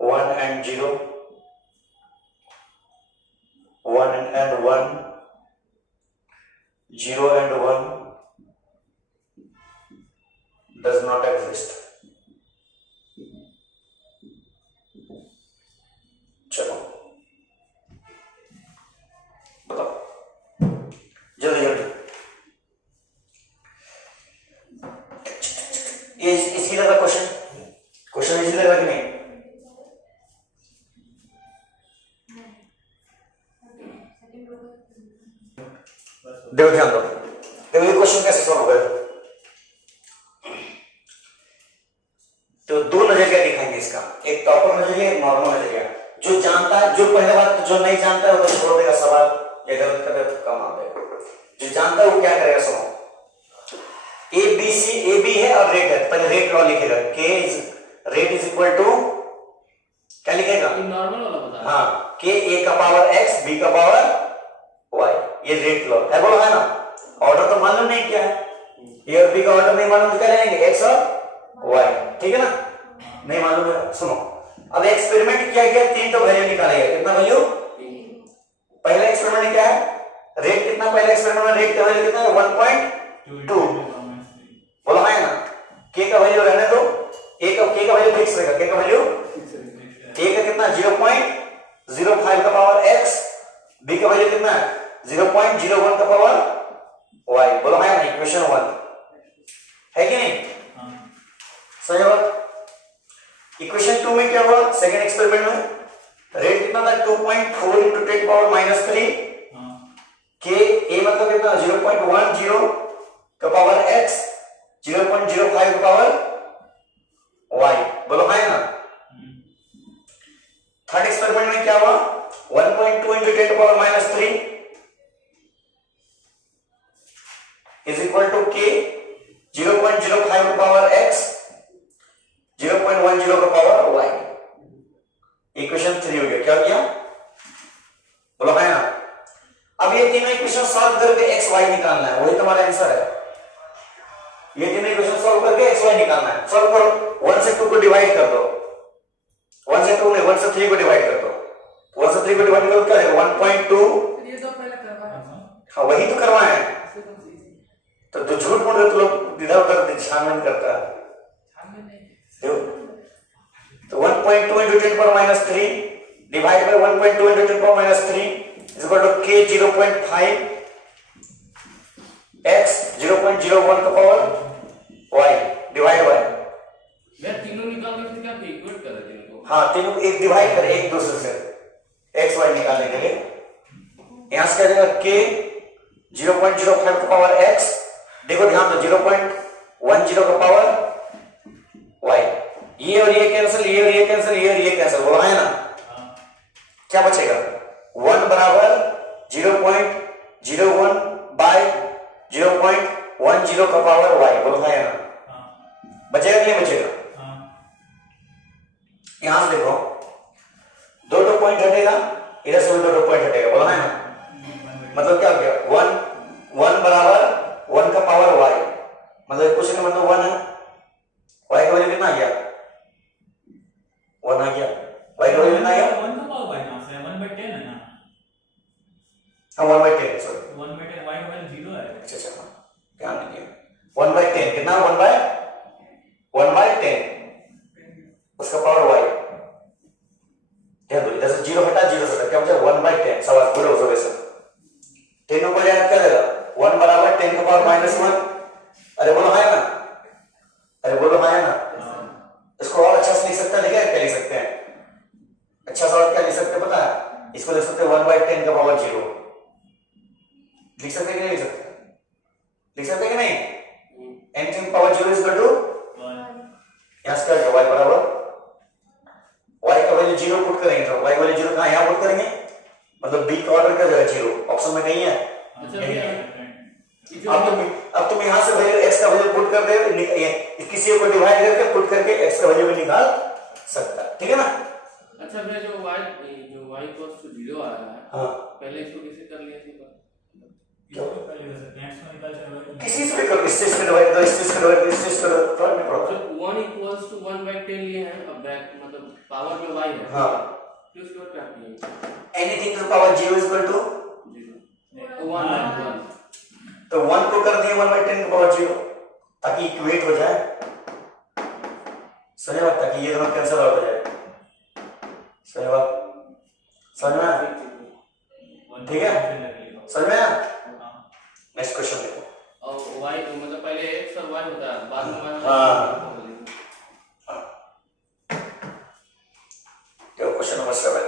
1 and 0, 1 and 1, 0 and 1 does not exist। चलो बताओ जल्दी जल्दी, ये इसी लगा क्वेश्चन, क्वेश्चन इसी लगा कि नहीं? देखो ध्यान दो, देखो ये क्वेश्चन कैसे सॉल्व होगा। तो दो नजरिया दिखाएंगे इसका, एक टॉपर नजरिया, एक नॉर्मल नजरिया। जो जानता है, जो पहले बात, जो नहीं जानता है वो तो छोड़ देगा सवाल, या गलत कर दे तो कम आ देगा। जो जानता है वो क्या करेगा, सुनो, A B C, A B है और रेट है, पहले रेट लॉ लिखेगा, K is rate is equal to, क्या लिखेगा, नॉर्मल वाला बता। हाँ, के ए का पावर एक्स, बी का पावर वाई, ये रेट लॉ है, बोलो है ना। ऑर्डर तो मालूम नहीं क्या है, ए और बी का ऑर्डर नहीं मालूम तो क्या लेंगे, एक्स और वाई, ठीक है ना, नहीं मालूम है। सुनो, अब एक्सपेरिमेंट किया गया, 3 तो वैल्यू निकाला गया, कितना वैल्यू, पहला एक्सपेरिमेंट क्या है, रेट कितना, पहला एक्सपेरिमेंट में रेट का वैल्यू कितना है, 1.2, बोला है ना। के का वैल्यू रहने दो, के का वैल्यू फिक्स रहेगा, के का वैल्यू, ए का कितना 0.05 का पावर x, बी का वैल्यू कितना है 0.01 का पावर y, बोला है ना, इक्वेशन 1 है कि नहीं? सही है। इक्वेशन 2 में क्या हुआ, सेकंड एक्सपेरिमेंट में रेट कितना था, 2.4 into 10 power minus 3, के ए मतलब कितना 0.10 का पावर x, 0.05 का पावर y, बोलो है ना। थर्ड एक्सपेरिमेंट में क्या हुआ, 1.2 into 10 power minus 3 is equal to k, 0.05 का पावर x, 0.10 का पावर y, इक्वेशन 3 हो गया। क्या किया, बोलो है ना। अब ये तीनों इक्वेशन सॉल्व करके x y निकालना है, वही तुम्हारा आंसर है। ये तीनों इक्वेशन सॉल्व करके x y निकालना है, सॉल्व करो। 1 से 2 को डिवाइड कर दो, 1 से 2 नहीं, 1 से 3 को डिवाइड कर दो, 1 से 3 को डिवाइड करो, क्या है 1.2, ये तो पहले करवाया, हाँ वही तो करवाए हैं। तो जो झूठ बोल रहे तो लोग इधर उधर छानबीन करता है। तो 1.2 into 10 power minus 3 divide by 1.2 into 10 power minus 3 is equal to k 0.5 x 0.01 का पावर y डिवाइड बाय, मैं तीनों निकाल के फिर क्या इक्वेट कर रहे थे इनको, हाँ तीनों एक डिवाइड कर एक दूसरे से x y निकालने के लिए। यहां से क्या देगा, k 0.05 का पावर x, देखो ध्यान दो 0.10 का पावर y, ये और ये कैंसिल, ये और ये कैंसिल, ये और ये कैंसिल, बोला है ना। क्या बचेगा, 1 बराबर 0.01 बाय 0.10 का पावर y, बोला है ना। बचेगा कि नहीं बचेगा, यहां से देखो 2 पॉइंट हटेगा, इधर से 2 पॉइंट हटेगा, बोला है ना। मतलब क्या हो गया, 1 बराबर 1 का पावर y, मतलब कुछ नहीं, मतलब 1 है, y का वैल्यू कितना आ गया, 1 आ गया, y का वैल्यू कितना आ गया, 1 का पावर y कहां से है, 1/10 है ना। हाँ 1/10, सॉरी 1/10, y का वैल्यू 0 है। अच्छा अच्छा, ध्यान दीजिए 1/10 कितना, 1/10 उसका पावर y, ध्यान दो इधर से 0 क्या बचा 1/10 सवाल पूरा ऑब्जर्वेशन 10 ऊपर याद क्या देगा 1 बराबर 10 का पावर -1 अरे बोलो हाँ ना अरे बोलो हाँ ना इसको और अच्छा से लिख सकते हैं क्या लिख सकते हैं अच्छा सवाल क्या लिख सकते हैं पता है इसको लिख सकते हैं 1/10 का पावर 0 लिख सकते हैं कि नहीं लिख सकते कि नहीं n की पावर 0 इज इक्वल टू यहां से क्या y बराबर y का वैल्यू 0 पुट करेंगे तो y वैल्यू 0 कहां यहां पुट करेंगे मतलब b का ऑर्डर क्या जाएगा 0 ऑप्शन में नहीं है अब तुम यहां से वैल्यू x का वैल्यू पुट कर दे किसी को डिवाइड करके पुट करके x का वैल्यू भी निकाल सकता ठीक है ना। अच्छा भैया जो y इक्वल्स टू 0 आ रहा है हाँ पहले इसको कैसे कर लिया थी किसी से भी करो इससे इससे डिवाइड करो इससे इससे डिवाइड करो इससे इससे फर्क नहीं पड़ता। तो 1 इक्वल्स टू 1/10 लिए हैं अब ब्रैकेट मतलब पावर में y है हाँ फिर उसके बाद क्या किया anything to the power 0 is equal to 1/1 तो 1 को कर दिए 1/10 की पावर 0 ताकि इक्वेट हो जाए समझ बात ताकि ये दोनों कैंसिल आउट हो जाए समझ बात समझ में आया? ठीक है समझ में आया? नेक्स्ट क्वेश्चन देखो और y मतलब पहले x और y होता है बाद में y हाँ क्वेश्चन नंबर 7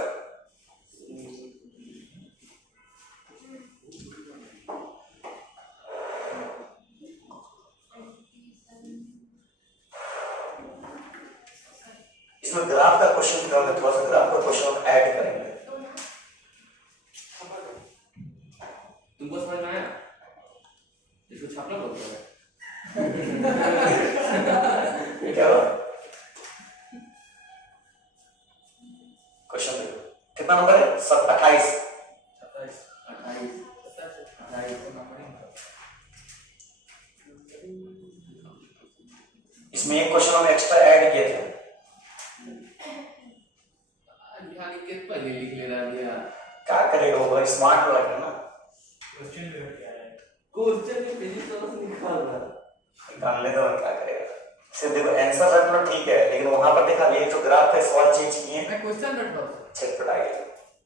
इसमें ग्राफ का क्वेश्चन निकालना थोड़ा सा ग्राफ का क्वेश्चन ऐड करेंगे तुमको समझ में आया इसको छापना बोलते हैं क्या हुआ क्वेश्चन देखो कितना नंबर है 28 इसमें एक क्वेश्चन हम एक्स्ट्रा ऐड किए थे पहले लिख ले रहा भैया क्या करेगा वो स्मार्ट लग रहा ना क्वेश्चन क्या है क्वेश्चन में फिजिक्स वाला से निकाल रहा निकाल ले दो क्या करेगा सिर्फ देखो आंसर रख लो ठीक है लेकिन वहां पर देखा ये जो ग्राफ का सवाल चेंज किए मैं क्वेश्चन रख रहा हूं चेक पड़ा गया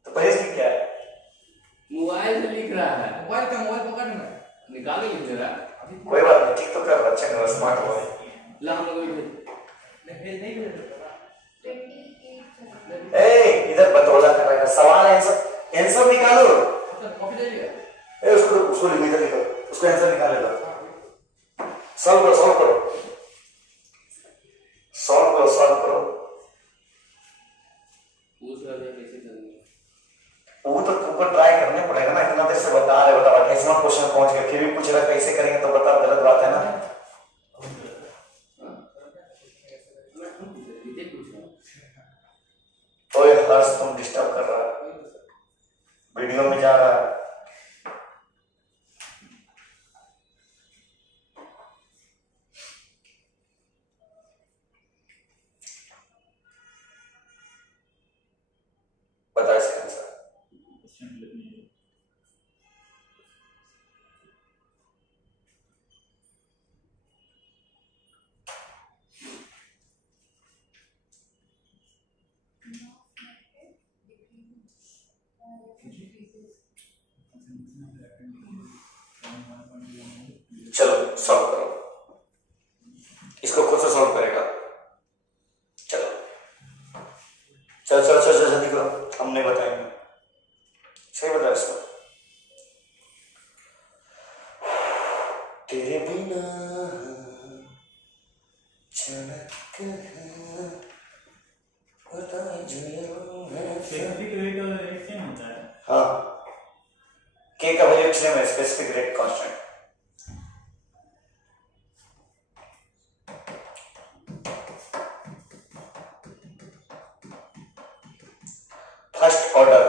तो परहेज की क्या है मोबाइल से लिख रहा है मोबाइल पकड़ना निकाल के लिख दे रहा है कोई बात नहीं ठीक तो कर बच्चा का स्मार्ट हो ला हम लोग भेज नहीं भेज 28 ए इधर बतौला कर रहा है सवाल आंसर आंसर निकालो कॉपी दे लिया ए उसको लिखो इधर लिखो उसको आंसर निकाल ले लो सॉल्व करो पूछ रहा है कैसे करनी है वो तो तुमको ट्राई करने पड़ेगा ना इतना देर से बता 28वां क्वेश्चन पहुंच गए फिर भी पूछ रहा कैसे करेंगे तो बता गलत बात है ना ओए हर्ष तुम डिस्टर्ब कर रहा है वीडियो में जा रहा है बता इसका आंसर चलो सॉल्व करो इसको खुद से सॉल्व करेगा चलो जल्दी करो हम नहीं बताएंगे सही बता इसको तेरे बिना चमक है पता स्पेसिफिक रेट और रेट सेम होता है हाँ के का वैल्यू सेम है specific rate constant first order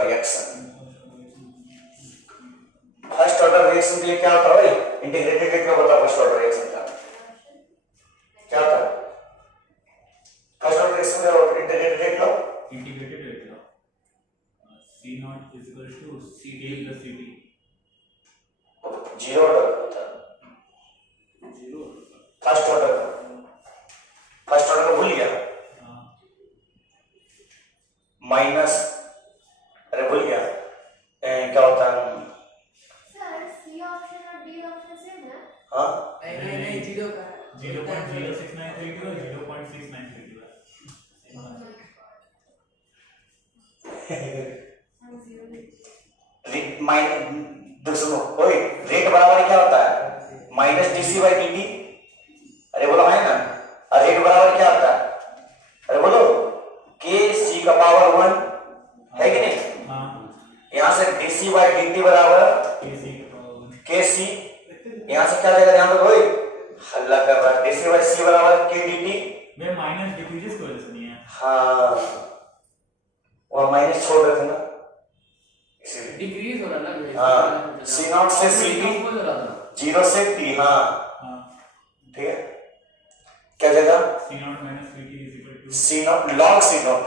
reaction के लिए क्या होता है भाई इंटीग्रेटेड रेट में बता फर्स्ट ऑर्डर रिएक्शन का क्या होता है फर्स्ट ऑर्डर रिएक्शन का integrated rate low integrated rate low C naught is equal to CA plus CT zero order होता है जीरो फर्स्ट ऑर्डर का भूल गया माइनस अरे भूल गया 0.06932 और 0.6932 सुनो ओए, रेट बराबर क्या होता है? Minus DC by D. अरे बोलो है ना, और रेट बराबर क्या होता है? अरे बोलो के सी का पावर 1 है कि नहीं? हाँ यहां से डीसी बाई डी बराबर के सी, यहां से क्या जाएगा? ध्यान रखो, हल्ला कर रहा है। डीसी बाई सी बराबर के डी। मैं माइनस डिक्रीजेस की वजह से नहीं है। हाँ वो माइनस छोड़ रहे थे ना, इसीलिए डिक्रीज हो रहा ना भाई। हाँ, सी नॉट से सी डी, कंपोज हो रहा था। 0 से टी। हाँ हाँ ठीक है, क्या जगह? C0 minus VT is equal to C not log C not,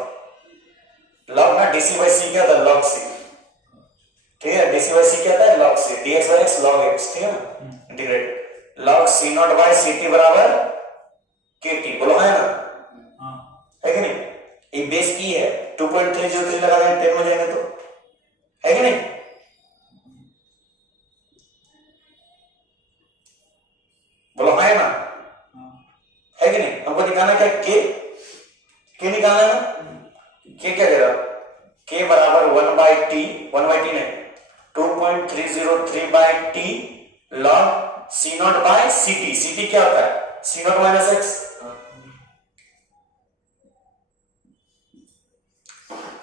log ना डीसी बाई सी क्या था? Log C. ठीक है, डीसी बाई सी क्या था? Log C. DX by X log X. ठीक है ना, integrate log C not by C T बराबर के टी। बोलो है ना, हाँ है कि नहीं? ये बेस की है, 2.303 लगा देंगे 10 में जाएंगे तो, है कि नहीं? बोलो है ना, है कि नहीं? हमको निकालना क्या? के निकालना है ना। के क्या देगा? के बराबर 1 बाई टी, 1 बाई टी नहीं 2.303 by T log C not by C T. C T क्या होता है? C not minus X.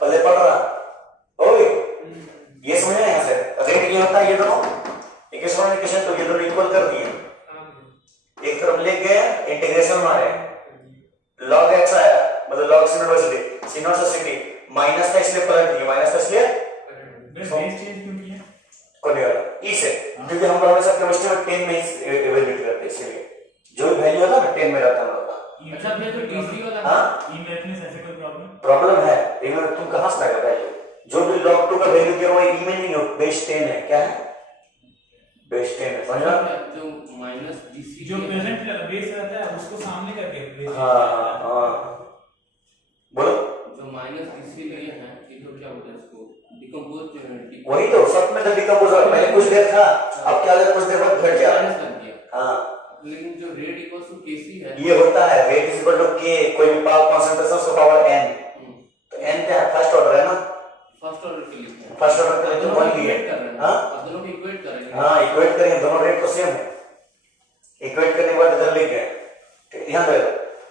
पहले पढ़ रहा ओए, ये समझना यहां से रेट ये होता है, ये दोनों इक्वेशन तो ये दोनों इक्वल कर दिए, एक तरफ ले गए इंटीग्रेशन मारे, log x आया मतलब log c नॉट से ct माइनस था इसलिए पलट दिए, माइनस था इसलिए बेस चेंज क्यों किया? कौन निकाला? e से, क्योंकि हम हमेशा केमिस्ट्री में 10 में इवैल्यूएट करते हैं, इसलिए जो भी वैल्यू होता है ना 10 में रहता है हम लोग का। अच्छा भैया तो डीसी वाला हां ई मैथ में ऐसे कोई प्रॉब्लम है, लेकिन तुम कहां से लगा वैल्यू? जो भी log 2 का वैल्यू दिया हुआ e में नहीं हो, बेस 10 है। क्या है? बेस 10 है, समझा? जो माइनस डीसी जो प्रेजेंट बेस रहता है उसको सामने करके हां बोलो। जो माइनस डीसी लिए हैं ये तो क्या होता है इसको डिकम्पोज वही तो सब में तो डिकम्पोज हो, पहले कुछ देर था, अब क्या होगा? कुछ देर बाद घट जा रहा है। कर दिया। हां लेकिन जो रेट इक्वल्स टू केसी है ये होता है रेट इज इक्वल टू के, कोई भी पावर कंसंट्रेशन उसका पावर n, तो n क्या है? फर्स्ट ऑर्डर है ना, फर्स्ट ऑर्डर के लिए फर्स्ट ऑर्डर के लिए तो 1 भी है। हां दोनों को इक्वेट कर रहे हैं। हां इक्वेट करेंगे, दोनों रेट तो सेम है, इक्वेट करने के बाद इधर ले गए। ध्यान दो,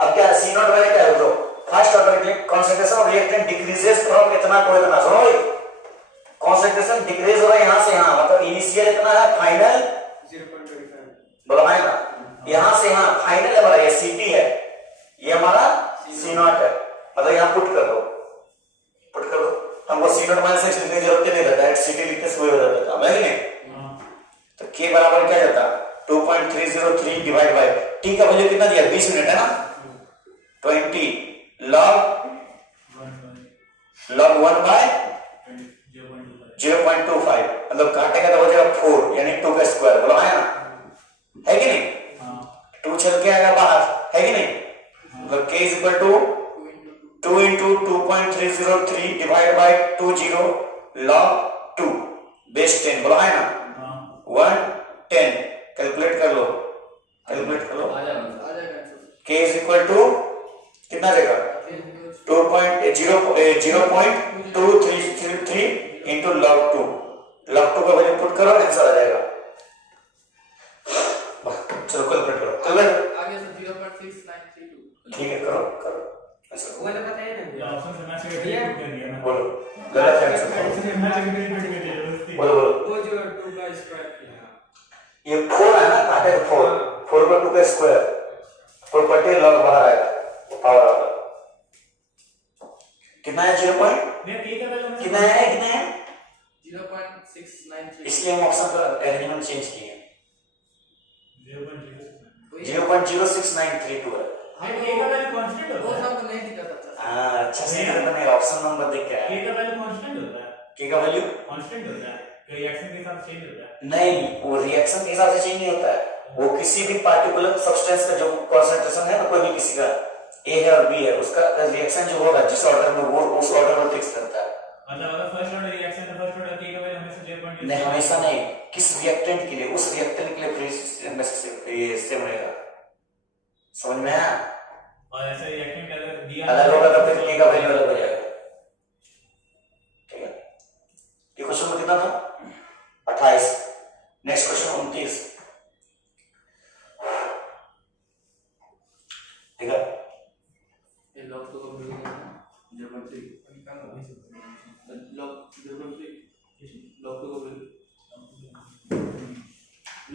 अब क्या सी नॉट वाला क्या है? तो फर्स्ट ऑर्डर के लिए concentration of reactant decreases from इतना को इतना। सुनो, कंसंट्रेशन डिक्रीज हो रहा है यहां से यहां, मतलब इनिशियल इतना है, फाइनल 0.25 बोला है ना, यहां से यहां फाइनल हमारा ये सीटी है, ये हमारा सी नॉट है, मतलब यहां पुट कर दो हमको सी नॉट माइनस एक्स लिखने की जरूरत नहीं रहता है, सीटी लिखते से वही हो जाता है, है कि नहीं? तो के बराबर क्या जाता? 2.303 डिवाइड बाय टी का वैल्यू कितना दिया? 20 मिनट है ना, 20 log 1 बाय 0.25 मतलब काटेगा तो हो जाएगा 4 यानी 2 का स्क्वायर। बोलो है ना, है कि नहीं? 2 चल के आएगा बाहर, है कि नहीं? मतलब k is equal to 2 into 2.303 divided by 20 log 2 base 10। बोलो है ना, 110 कैलकुलेट कर लो, आ जाएगा k is equal to कितना जाएगा? 0.2333 into log 2 का वैल्यू पुट करो, आंसर आ जाएगा। चलो कैलकुलेट करो, कैलकुलेट आगे से 0.6932 ठीक है, करो आंसर वो तो पता है ना ये ऑप्शन से मैच करके पुट कर दिया ना। बोलो, गलत है आंसर, ऑप्शन से मैच करके पुट कर दिया दोस्ती। बोलो वो जो 2 का स्क्वायर किया ये 4 है ना, काटे तो 4 का 2 का स्क्वायर, प्रॉपर्टी लॉग बाहर आएगा, पावर आएगा कितना है? 0 पॉइंट ये के का वैल्यू कितना है? 0.693 इसलिए हम ऑप्शन का अरेंजमेंट चेंज किए, 0.06 0.06932 है। के का वैल्यू कांस्टेंट वो होता है। सब नहीं दिखा था। हाँ अच्छा से बने, ऑप्शन नंबर देख के के का वैल्यू कांस्टेंट होता है। के का वैल्यू कांस्टेंट होता है, रिएक्शन के साथ चेंज होता है। नहीं, वो रिएक्शन के हिसाब से चेंज नहीं होता है, वो किसी भी पार्टिकुलर सब्सटेंस का जो कंसंट्रेशन है ना, कोई भी किसी का ए है और बी है, उसका रिएक्शन जो होगा जिस ऑर्डर में वो उस ऑर्डर में फिक्स करता है। मतलब अगर फर्स्ट ऑर्डर रिएक्शन है, फर्स्ट ऑर्डर के का वैल्यू हमेशा 0.0 नहीं हमेशा नहीं, किस रिएक्टेंट के लिए, उस रिएक्टेंट के लिए फ्री में से ये सेम रहेगा। समझ में आया? और ऐसा रिएक्टेंट अगर दिया अलग होगा तो फिर k का वैल्यू अलग हो जाएगा। ठीक है, ये क्वेश्चन में कितना था? 28। Next question 29। ठीक है, ये लॉग तो कभी नहीं है 0.3 लॉग 0.3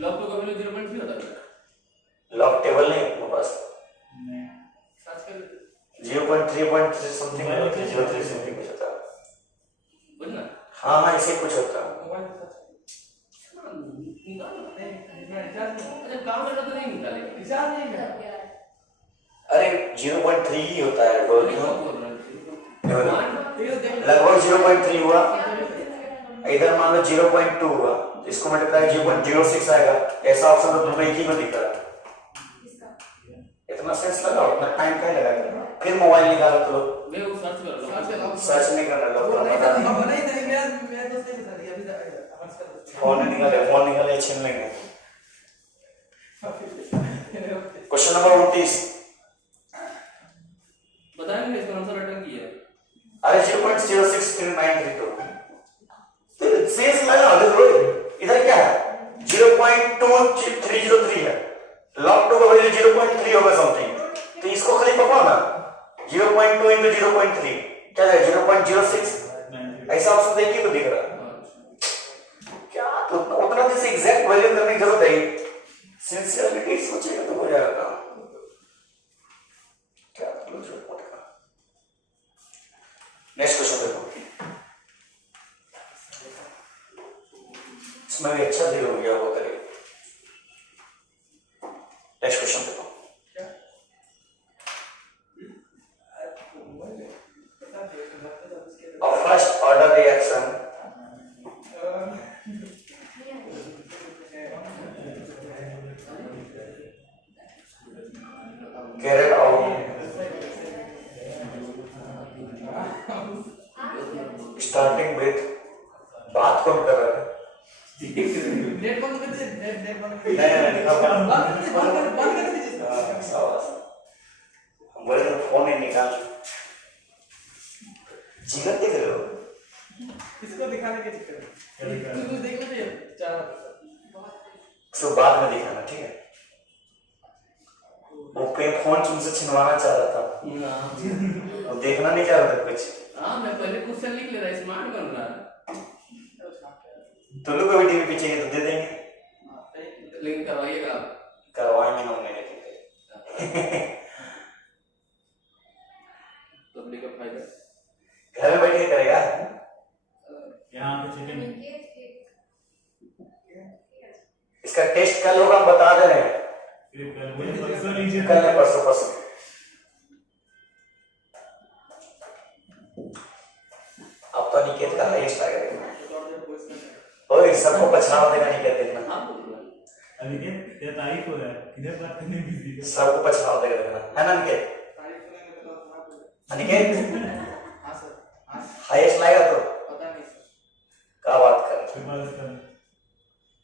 लॉग तो कभी 0.3 होता है। लॉग टेबल नहीं है मेरे पास। सर्च कर लेते 0.3 समथिंग है, 03 समथिंग कुछ होता है। बोलना हाँ हाँ, ऐसे कुछ होता है। मोबाइल पे सर्च निकाल नहीं अरे काम करना तो नहीं निकाले रिचार्ज नहीं है अरे 0.3 ही होता है डोल क्यों? बोल रहा लगभग 0.3 हुआ, इधर मान लो 0.2 हुआ, इसको मल्टीप्लाई 0.06 आएगा। ऐसा ऑप्शन तो तुम्हें एक ही में दिख रहा है। इतना सेंस लगाओ, इतना टाइम क्या लगाएगा? फिर मोबाइल निकालो तो मैं वो सर्च कर लो सर्च नहीं करना लो, फोन निकाले छीन लेंगे। Question number 29। बताएंगे इसका आंसर रिटर्न किया अरे 0.063932 फिर सेंस लगा देखो, इधर क्या है 0.2303 है, log 2 का वैल्यू 0.3 होगा समथिंग, तो इसको खाली पकड़ो ना 0.2 into 0.3 क्या है 0.06। ऐसा ऑप्शन देखिए तो दिख रहा है क्या? तो उतना जैसे एग्जैक्ट वैल्यू करने की जरूरत है, सिंसियरली सोचेगा तो हो जाएगा क्या? नेक्स्ट क्वेश्चन देखो, इसमें भी अच्छा डील हो गया वो करेगा। नेक्स्ट क्वेश्चन देखो, a first order reaction carried out starting with बात कौन कर रहा है? डेट बंद कर दे डेट बंद कर नहीं बंद कर दीजिए बोले फोन नहीं निकाल जिगर देख रहे हो? इसको दिखाने के चक्कर में तू देखना चाहिए चार इसको बाद में दिखाना, ठीक है? वो पे फोन तुमसे छिनवाना चाह रहा था, वो देखना नहीं चाह रहा था कुछ। हाँ मैं पहले क्वेश्चन लिख ले रहा स्मार्ट बन रहा तुल्लू को भी टीवी पे चाहिए तो दे देंगे, लिंक करवाइएगा करवाएंगे हम नहीं लेकिन पब्लिक का फायदा घर में बैठ के करेगा। यहाँ पे चिकन इसका टेस्ट कल होगा, हम बता दे रहे हैं कल नहीं परसों। अब तो निकेत का हाईएस्ट आएगा देखना, ओए सबको पछाड़ देगा निकेत देखना, अभी क्या तारीफ हो रहा है किधर बात करने बिजी है सबको पछाड़ देगा देखना, है ना निकेत? निकेत हाँ सर हाईएस्ट लाएगा तो पता नहीं सर क्या बात कर रहे हो?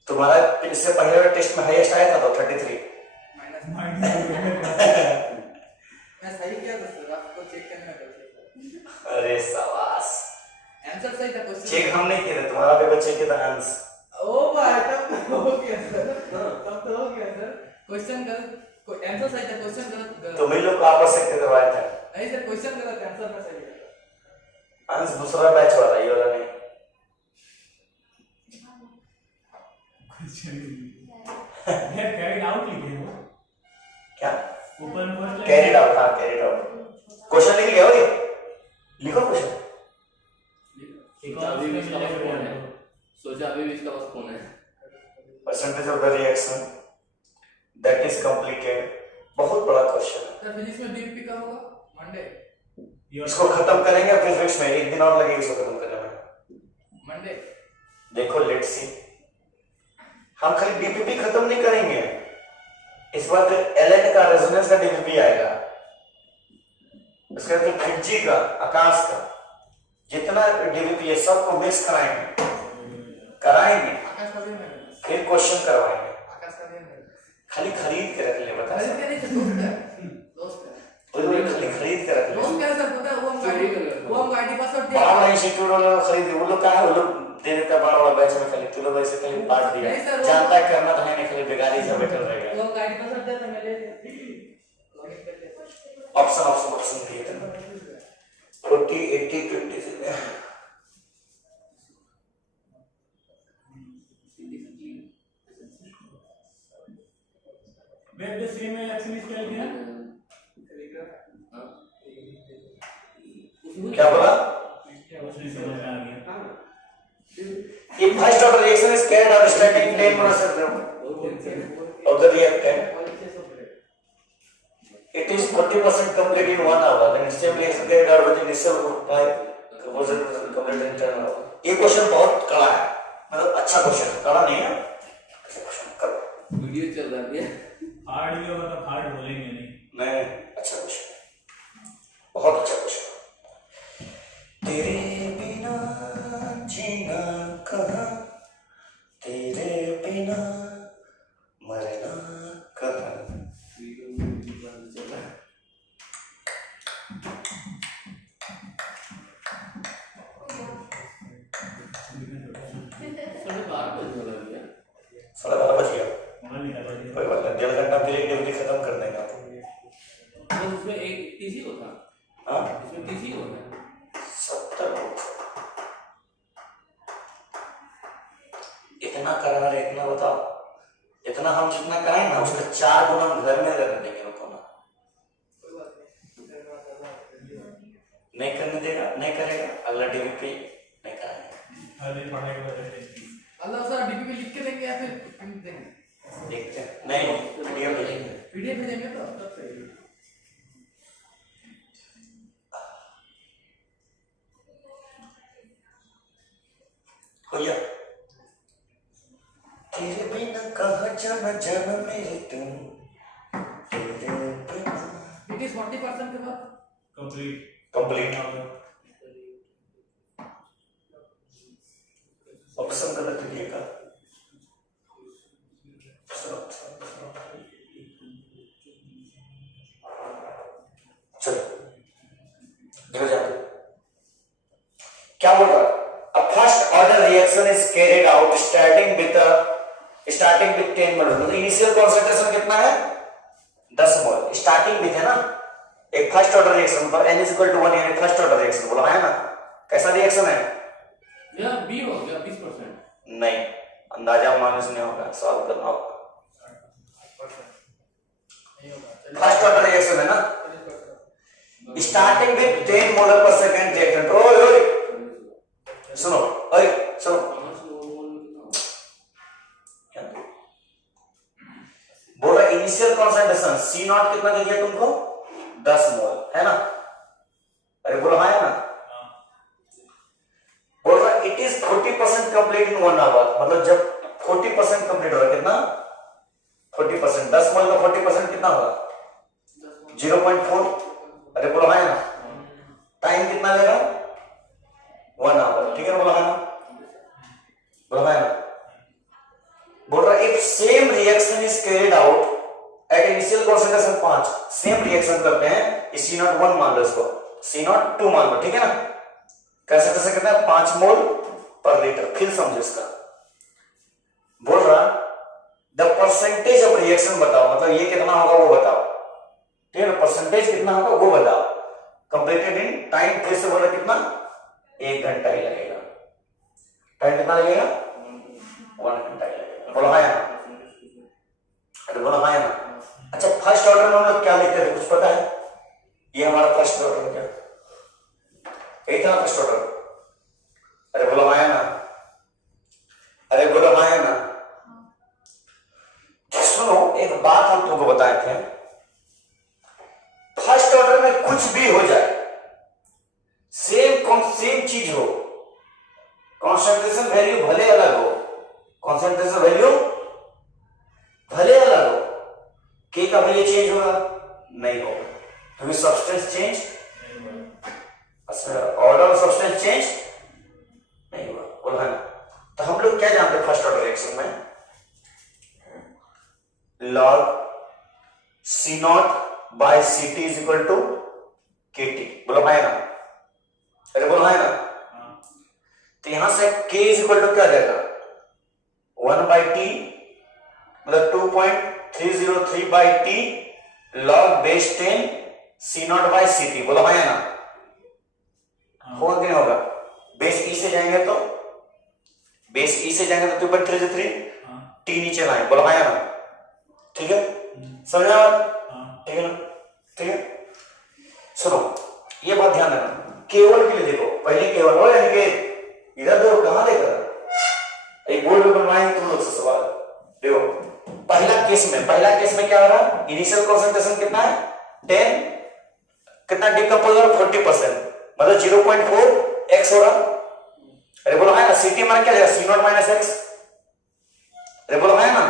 तुम्हारा इससे पहले टेस्ट में हाईएस्ट आया था तो 33। मैं सही किया था सर, आपको चेक करना था। अरे शाबाश, आंसर सही था क्वेश्चन चेक हम नहीं किए थे, तुम्हारा पेपर चेक किया था आंसर। ओ भाई तब तो हो गया सर, तब तो हो गया सर। क्वेश्चन गलत आंसर सही था, क्वेश्चन गलत तुम ही लोग आपस से करवाए थे। नहीं सर क्वेश्चन गलत आंसर में सही है। आंसर दूसरा बैच वाला, ये वाला नहीं। कैरिड आउट लिखे हो क्या ऊपर में फर्स्ट कैरिड आउट? हाँ कैरिड आउट। क्वेश्चन लिख लिया भाई, लिखो क्वेश्चन। अभी भी इसका बस फोन है, सोचा अभी भी इसका बस फोन है। Percentage of the reaction that is completed, बहुत बड़ा क्वेश्चन है। सर फिजिक्स में डीपी कब होगा? मंडे। इसको खत्म करेंगे फिजिक्स में, एक दिन और लगेगा इसको खत्म करने में। मंडे देखो लेट्स सी, हम खाली डीपीपी खत्म नहीं करेंगे, इस बार एलएन का रेजोनेंस का डीपीपी आएगा, उसके बाद फिजी का, आकाश का, जितना डीपीपी है सबको मिक्स कराएंगे, आकाश का दिन है, फिर क्वेश्चन करवाएंगे। आकाश का दिन है। खाली खरीद के रख ले, बता खरीद के नहीं सर, दोस्त है, दोस्त है। खाली खरीद के रख ले। दोस्त क्या सर पता है, वो हम गाड़ी पासवर्ड बड़ा दिया। बड़ा इंस्टीट्यूट वाले लोग खरीद, वो लोग क्या है, वो लोग दे देता है बड़ा बड़ा बैच में, खाली तू लोग ऐसे खाली पार्ट दिया, नहीं सर, वो- जानता है करना तो है नहीं, खाली बेकारी से बैठल रहेगा। वो हम गाड़ी पासवर्ड दिया था, मैं ले लिया। लॉगिन कर लिया। ऑप्शन दिए थे ना, 40 80 20 से। Where the same election is held here? क्या बोला? कुछ नहीं समझ में आ गया। If first order reaction is carried out starting 10% of the reactant, it is 40% complete in 1 hour. Then same reaction carried out with initial group by composition complete in 10 hours. ये क्वेश्चन बहुत कड़ा है, मतलब अच्छा क्वेश्चन, कड़ा नहीं है, अच्छा क्वेश्चन करो। वीडियो चल रहा है। हार्ड भी होगा तो हार्ड बोलेंगे नहीं। नहीं, अच्छा क्वेश्चन, बहुत अच्छा क्वेश्चन। तेरे बिना जीना कहाँ, तेरे बिना मरना कहाँ। साढ़े 12 बज गया, मोबाइल निकाल दिया। कोई बात नहीं, 1.5 घंटा के लिए ड्यूटी खत्म कर देंगे आप। बस उसमें एक टीसी होता, हाँ, इसमें टीसी होता है। 70 इतना करा रहे, इतना बताओ, इतना हम जितना कराएं ना उसका 4 गुना हम घर में रख देंगे, रुको ना, नहीं करने देगा, नहीं करेगा, अगला डीवीपी नहीं कराएंगे। हर दिन पढ़ाई कर रहे थे। अल्लाह सर डीपीपी लिख के देंगे या फिर प्रिंट देंगे? देखते हैं, नहीं पीडीएफ भेजेंगे। पीडीएफ भेजेंगे तो तब सही। भैया तेरे बिना कहाँ जाना जाना मेरे तुम, तेरे बिना। इट इज 40% के बाद कंप्लीट। कंप्लीट ऑप्शन गलत दिएगा। चलो देखो जाते क्या बोल रहा है। A first order reaction is carried out starting with 10 मोल। मतलब इनिशियल कॉन्सेंट्रेशन कितना है? 10 मोल। स्टार्टिंग विथ है ना, एक फर्स्ट ऑर्डर रिएक्शन मतलब n = 1 यानी फर्स्ट ऑर्डर रिएक्शन बोला है ना। कैसा रिएक्शन है? या बी हो गया 20%। नहीं, अंदाजा माइनस नहीं होगा, सॉल्व करना होगा। फर्स्ट ऑर्डर रिएक्शन है ना, स्टार्टिंग विथ 10 मोलर पर सेकंड रिएक्टेंट। ओए ओए सुनो, ओए सुनो, बोल रहा इनिशियल कॉन्सेंट्रेशन C0 कितना दे दिया तुमको? 10 मोल है ना। अरे बोलो हाँ है ना। बोल रहा it is 40% complete in 1 hour. मतलब जब 40% कंप्लीट होगा, कितना? 40%। 10 मोल का 40% कितना होगा? 0.4। अरे बोलो हाँ है ना। टाइम कितना लेगा? 1 आवर। ठीक है, बोलो हाँ ना, बोलो हाँ ना। बोल रहा if same reaction is carried out at initial concentration 5, same reaction करते हैं, C0 1 मान लो, इसको C0 2 मान लो, ठीक है ना। कैसे कैसे करना है? 5 मोल पर लीटर। फिर समझो इसका। बोल रहा द परसेंटेज ऑफ रिएक्शन बताओ, मतलब ये कितना होगा वो बताओ, ठीक है ना। परसेंटेज कितना होगा वो बताओ। कंप्लीटेड इन टाइम, फिर से बोला कितना? 1 घंटा ही लगेगा। टाइम कितना लगेगा? 1 घंटा ही लगेगा। बोलो हाँ या ना। अरे बोलो हाँ या ना। अच्छा, फर्स्ट ऑर्डर में हम लोग क्या लिखते थे, कुछ पता है? ये हमारा फर्स्ट ऑर्डर क्या यही था? First order. अरे बोलो हाँ या ना। अरे बोलो हाँ या ना। सुनो, एक बात हम तुमको बताए थे, फर्स्ट ऑर्डर में कुछ भी हो जाए, सेम चीज हो, कॉन्सेंट्रेशन वैल्यू भले अलग हो, कॉन्सेंट्रेशन वैल्यू भले अलग हो, के का वैल्यू चेंज होगा? नहीं होगा, क्योंकि सब्सटेंस चेंज, अच्छा ऑर्डर ऑफ सब्सटेंस चेंज नहीं होगा। बोला ना। तो हम लोग क्या जानते हैं फर्स्ट ऑर्डर रिएक्शन में? log C not by C T is equal to K T. बोलो है ना? अरे बोलो है ना? तो यहां से k इज इक्वल टू क्या जाएगा? 1 बाई टी मतलब 2.303 by T log base 10 C not by C T. बोलो है ना? होगा कि नहीं होगा? बेस ई से जाएंगे तो बेस ई से जाएंगे तो 2.303 टी नीचे लाए। बोलो है ना? ठीक है, समझा बात? ठीक है ना? ठीक है, सुनो ये बात ध्यान रखना। केवल के लिए देखो, पहले केवल हो यानी कि इधर देखो, कहां देखो, एक बोर्ड पे बनवाएंगे तुम लोग से सवाल। देखो पहला केस में क्या हो रहा है? इनिशियल कंसंट्रेशन कितना है? 10, कितना डिकम्पोज हो रहा है? 40%, मतलब 0.4 x हो रहा। अरे बोलो है ना? सीटी माने क्या जाएगा? सी नॉट माइनस एक्स। अरे बोलो है ना?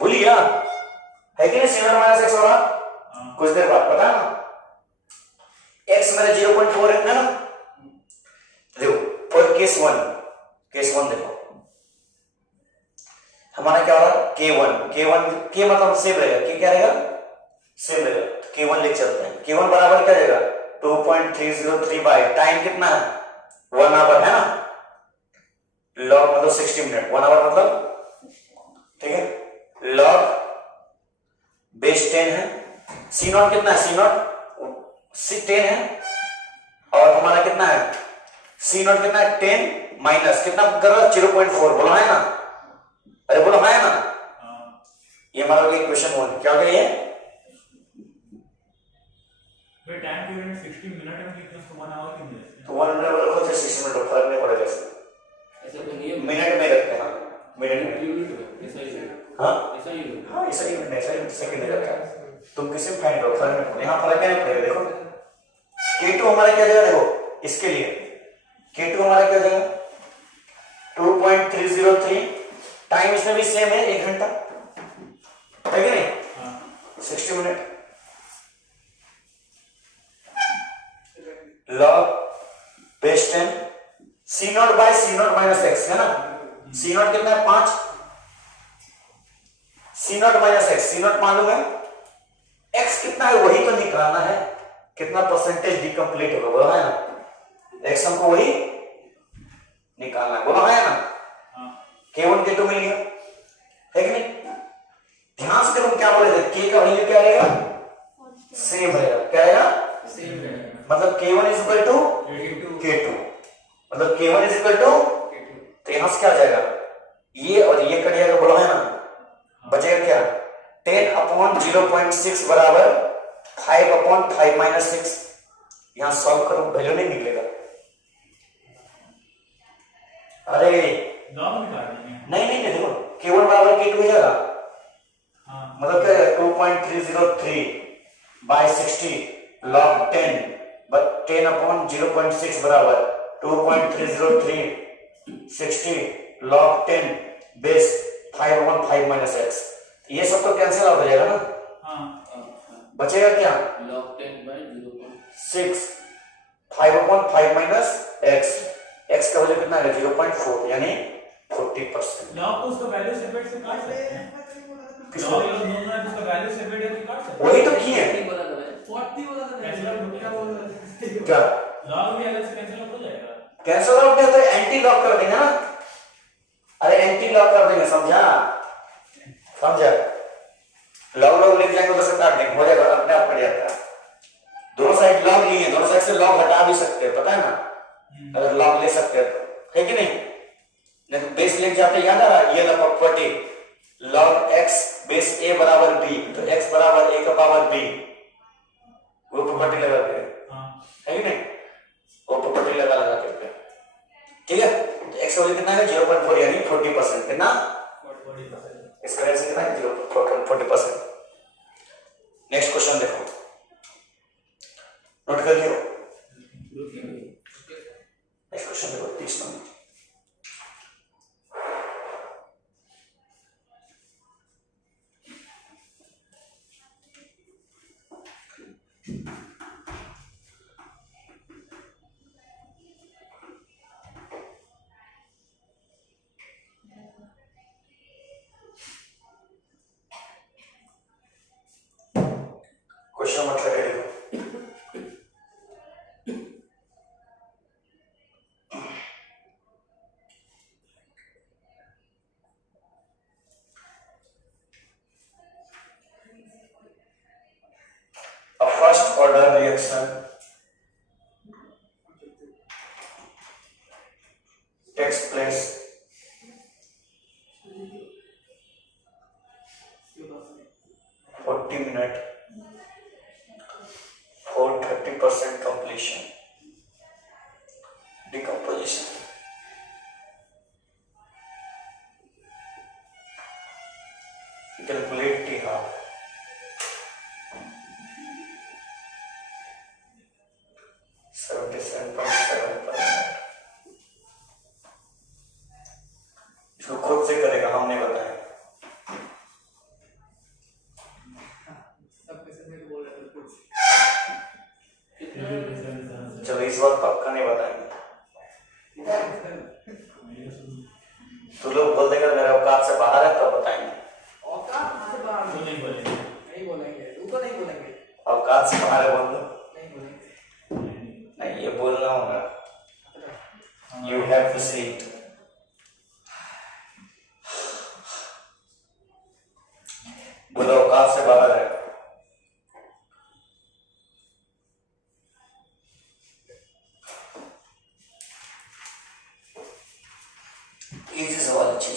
भूलिए है कि नहीं? सी नॉट माइनस एक्स हो रहा कुछ देर बाद, पता है ना? x मेरा 0.4 है ना? देखो फॉर केस वन देखो हमारा क्या हो रहा है? k मतलब सेम रहेगा। k क्या रहेगा? सेम रहेगा। k1 लेके चलते हैं। k1 बराबर क्या जाएगा? 2.303 बाय टाइम कितना है? 1 आवर है ना? लॉग मतलब 60 मिनट, 1 आवर मतलब, ठीक है, लॉग बेस 10 है। सी नॉट कितना है? सी नॉट 10 है और हमारा कितना है? सी नॉट कितना है? 10 माइनस कितना कर रहा है? 0.4। बोलो है ना? अरे बोलो है ना? ये हमारा इक्वेशन 1 क्या हो गया? ये भाई टाइम पीरियड 60 मिनट में कितना उसको 1 आवर क्यों मिले? तो 1 मिनट रखो चाहे 60 मिनट, फर्क नहीं पड़ेगा इसमें। ऐसा तो नहीं है, मिनट में रखते हैं, मिनट में। यूनिट में ऐसा ही है। हाँ ऐसा ही है। हाँ, ऐसा ही मिनट, ऐसा ही सेकंड में रखा है। तुम किसी में फाइंड करो, फर्क नहीं पड़ेगा। यहाँ फर्क नहीं पड़ेगा। देखो K2 हमारा क्या जाएगा? देखो इसके लिए K2 हमारा क्या जाएगा? 2.303। टाइम इसमें भी सेम है, 1 घंटा है कि नहीं? 60 minute. Log base 10 C not by C not minus X है ना? सी नॉट कितना है? 5। C not minus X, C not मालूम है, एक्स कितना है वही तो निकालना है। कितना परसेंटेज डिकम्प्लीट होगा? बोला है ना? एक्स हमको वही निकालना है। बोला है ना? K1 K2 मिल गया है कि नहीं? ध्यान से देखो क्या बोले थे? K का वैल्यू क्या रहेगा? सेम रहेगा। क्या रहेगा? सेम है। मतलब K1 is equal to K2, मतलब K1 इज इक्वल टू, तो यहां से क्या आ जाएगा? ये और ये कट जाएगा। बोला है ना? बचेगा क्या? 10/0.6 बराबर 5/5 माइनस 6। यहां सॉल्व करो, वैल्यू नहीं निकलेगा। अरे लॉग निकाल देंगे। नहीं, देखो K1 बराबर K2 हो जाएगा। मतलब क्या है? 2.303 बाय 60 log 10 बट 10/0.6 बराबर 2.303 60 log 10 बेस 5/5 माइनस एक्स। ये सब तो कैंसिल आउट हो जाएगा ना? बचेगा क्या? log 10 by 0.6 6 5/5 minus x. X का वैल्यू कितना है? 0.4 यानी 40%। लॉग को उसका वैल्यू सेपरेट से काट सकते हैं। लॉग दोनों है उसका वैल्यू सेपरेट है तो काट सकते हैं। वही तो किए हैं। 40 बोला था मैंने। 40 बोला था। कैंसिल आउट हो गया। क्या बोल रहे थे? क्या लॉग भी अलग से कैंसिल आउट हो जाएगा। कैंसिल आउट नहीं होता? एंटी लॉक कर देंगे ना? अरे एंटी लॉक कर देंगे, समझा? लॉग लेके जाएंगे उधर से काट देंगे, हो जाएगा, अपने आप कट जाता है। दोनों साइड लॉग लिए, दोनों साइड से लॉग हटा भी सकते हैं, पता है ना? अगर लॉग ले सकते हैं तो, है कि नहीं? नहीं तो बेस लेके जाते, याद आ? ये ना property log x base a बराबर b, तो x बराबर a का पावर b, वो प्रॉपर्टी लगा के, है कि नहीं? वो प्रॉपर्टी लगा करके, ठीक है? तो x वैल्यू कितना है? 0.4 यानी 40%। कितना? 40%। इसका वैल्यू कितना है? 40%। नेक्स्ट क्वेश्चन देखो, नोट कर लियो। नेक्स्ट क्वेश्चन देखो 30 number. reaction takes place 40 minutes for 30% completion. Decomposition. Calculate T half. इसको खुद से करेगा, हम नहीं बताएं। सब कैसे मेरे को बोल रहे थे कुछ चलो इस बार पक्का नहीं बताएंगे। तो लोग बोल देगा मेरे औकात से बाहर है तब बताएंगे। औकात से बाहर तो नहीं बोलेंगे। नहीं बोलेंगे, ऊपर नहीं बोलेंगे, औकात से बाहर है बोल दो। नहीं बोलेंगे। नहीं, ये बोलना होगा। You have to say it. बोलो औकात से बाहर है। इजी सवाल। जी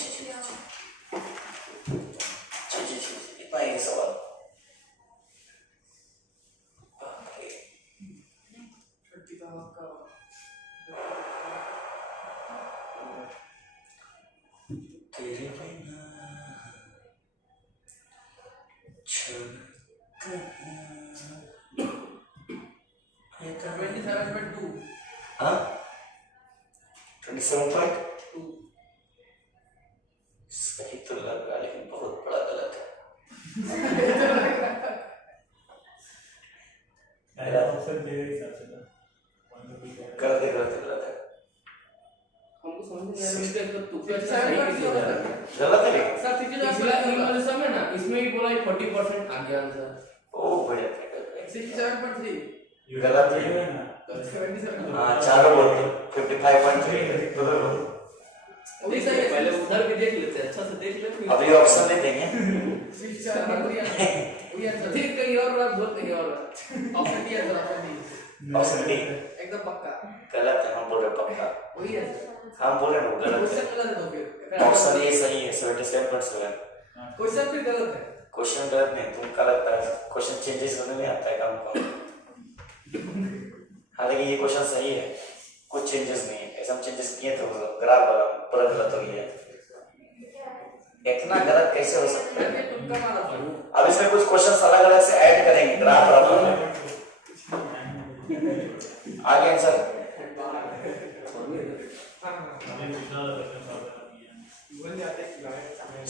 इतना इजी सवाल। तेरे बिना क्षण कहाँ 27.2 हाँ 27.2 सही तो लग रहा लेकिन बहुत बड़ा गलत है। पहला ऑप्शन तेरे हिसाब से था। गलत है, गलत है, गलत है, हमको समझ नहीं आ रहा है इसका तुक्का सही सही कर कैसे दिया हो रहा है? गलत है लेकिन। सर तीसरी पिछला वाले समय ना इसमें भी बोला 40% आ गया आंसर। ओ बढ़िया था। 67.3 गलत है। 77 हाँ चारों बोलते 55.3 तो वही सही है। पहले उधर भी देख लेते हैं, अच्छा से देख लेते हैं। अभी ऑप्शन नहीं देंगे। 67.3 ठीक कहीं और रहा, बहुत कहीं और रहा। ऑप्शन दिया सर, ऑप्शन डी एकदम पक्का गलत है, हम बोल रहे पक्का। वही है। हम बोल रहे ना गलत क्वेश्चन है। गलत है तो फिर ऑप्शन ए सही है 77.7। क्वेश्चन फिर गलत है। क्वेश्चन गलत नहीं, तुमका लगता है क्वेश्चन चेंजेस करने नहीं आता है काम को। हालांकि ये क्वेश्चन सही है, कुछ चेंजेस नहीं है। ऐसा हम चेंजेस किए तो ग्राफ वाला पूरा गलत हो गया। इतना गलत कैसे हो सकता है? मैं तुक्का मारा था। अब इसमें कुछ क्वेश्चन अलग अलग से ऐड करेंगे ग्राफ बराबर में। आगे आंसर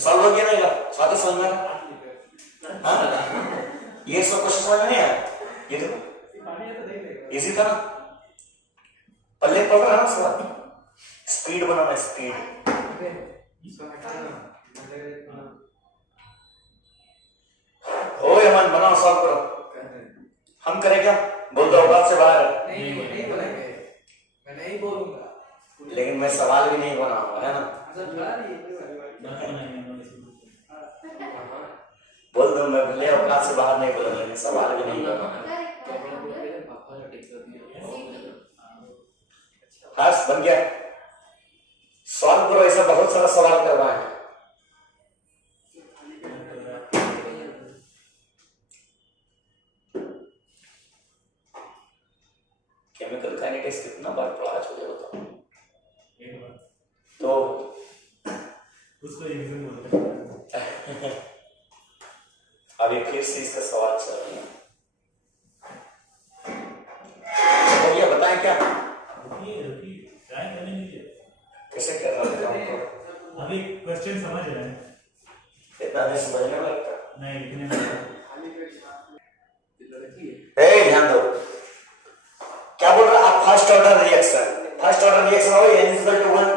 सॉल्व हो गया ना? स्वाति समझ में आ रहा? हाँ ये सब क्वेश्चन समझ में नहीं आया? ये देखो इजी था ना, पल्ले पढ़ रहा ना सवाल। स्पीड बनाना, स्पीड। ओ यमन बनाओ, सॉल्व करो। हम करें क्या? बोल दो औकात से बाहर है। नहीं बोलेंगे, मैं नहीं बोलूंगा। लेकिन मैं सवाल भी नहीं बनाऊंगा, है ना? बोल दो मैं भले औकात से बाहर नहीं बोलूंगा, लेकिन सवाल भी नहीं बनाऊंगा। हर्ष बन गया? सॉल्व करो, ऐसा बहुत सारा सवाल करवाए हैं। केमिकल काइनेटिक्स कितना बार पढ़ा चुके हो तो उसको रिवीजन बोलते हैं। अभी फिर से इसका सवाल चल रहा है। तो ये बताएं क्या रुकिए ट्राई करने दीजिए। कैसे कर रहा है? अभी क्वेश्चन समझ रहे हैं? इतना नहीं समझने में लगता। नहीं लिखने में ध्यान दो क्या बोल रहा है। आप फर्स्ट ऑर्डर रिएक्शन हो n equal to 1।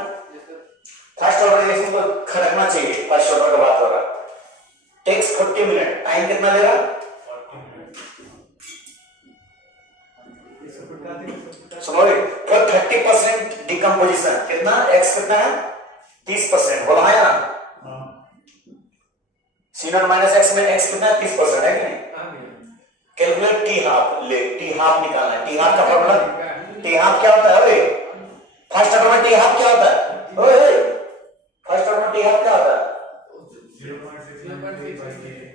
First order reaction को खड़कना चाहिए। फर्स्ट ऑर्डर का बात हो रहा है। Takes 40 minute. टाइम कितना ले रहा? 40 मिनट। समझोगे? तो 30% डिकम्पोजिशन कितना? x कितना है? 30%। बोला है ना? C0 माइनस x में x कितना है? 30% है कि नहीं? कैलकुलेट टी हाफ, ले टी हाफ निकालना है। टी हाफ का फॉर्मूला, टी हाफ क्या होता है ओए? फर्स्ट ऑर्डर में टी हाफ क्या होता है ओए? फर्स्ट ऑर्डर में टी हाफ क्या होता है?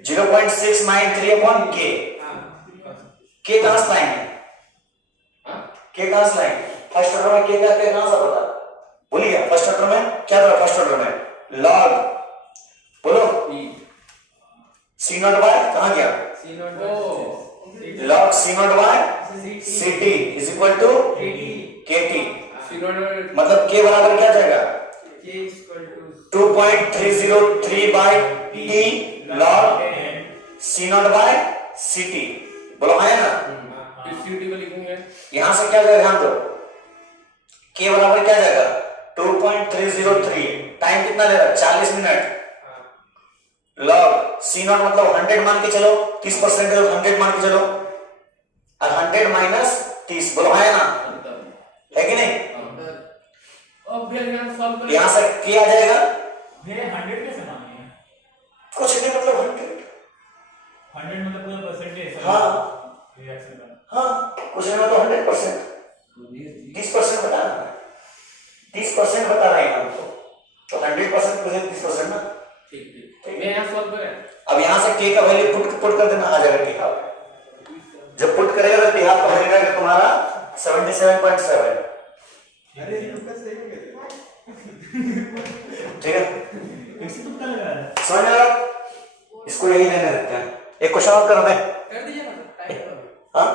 0.693 अपॉन के। के कहां से लाएंगे? के कहां से लाएंगे? फर्स्ट ऑर्डर में के का क्या कहां से पता? भूल गया? फर्स्ट ऑर्डर में क्या था? फर्स्ट ऑर्डर में लॉग, बोलो सी नॉट बाय कहां गया? Log C not by C T is equal to K T. मतलब के बराबर क्या जाएगा? 2.303 by T log C not by C T. बोलो है ना? यहां से क्या जाएगा? ध्यान दो, के बराबर क्या जाएगा? 2.303। टाइम कितना ले रहा है? 40 मिनट। लॉग सी नॉट मतलब 100 मान के चलो, 30% है 100 मान के चलो, और 100 माइनस 30। बोलो है ना? है कि नहीं? यहां से क्या आ जाएगा? 100 कैसे मानेंगे? कुछ नहीं, मतलब 100 मतलब पूरा परसेंटेज। हाँ रिएक्शन का। हाँ, कुछ नहीं मतलब 100%। 30% बता रहा है, 30% बता रहे हैं हमको, तो 100% कुछ 30% ना। अब यहाँ से के का वैल्यू पुट कर देना, आ जाएगा टी हाफ। जब पुट करेगा तो टी हाफ का वैल्यू आएगा तुम्हारा 77.7। ठीक है, कैसे तुक्का लगा रहा है? समझ में आ रहा? इसको यही लेने देते हैं। एक क्वेश्चन और कर दें? कर दीजिए मतलब टाइम। हाँ,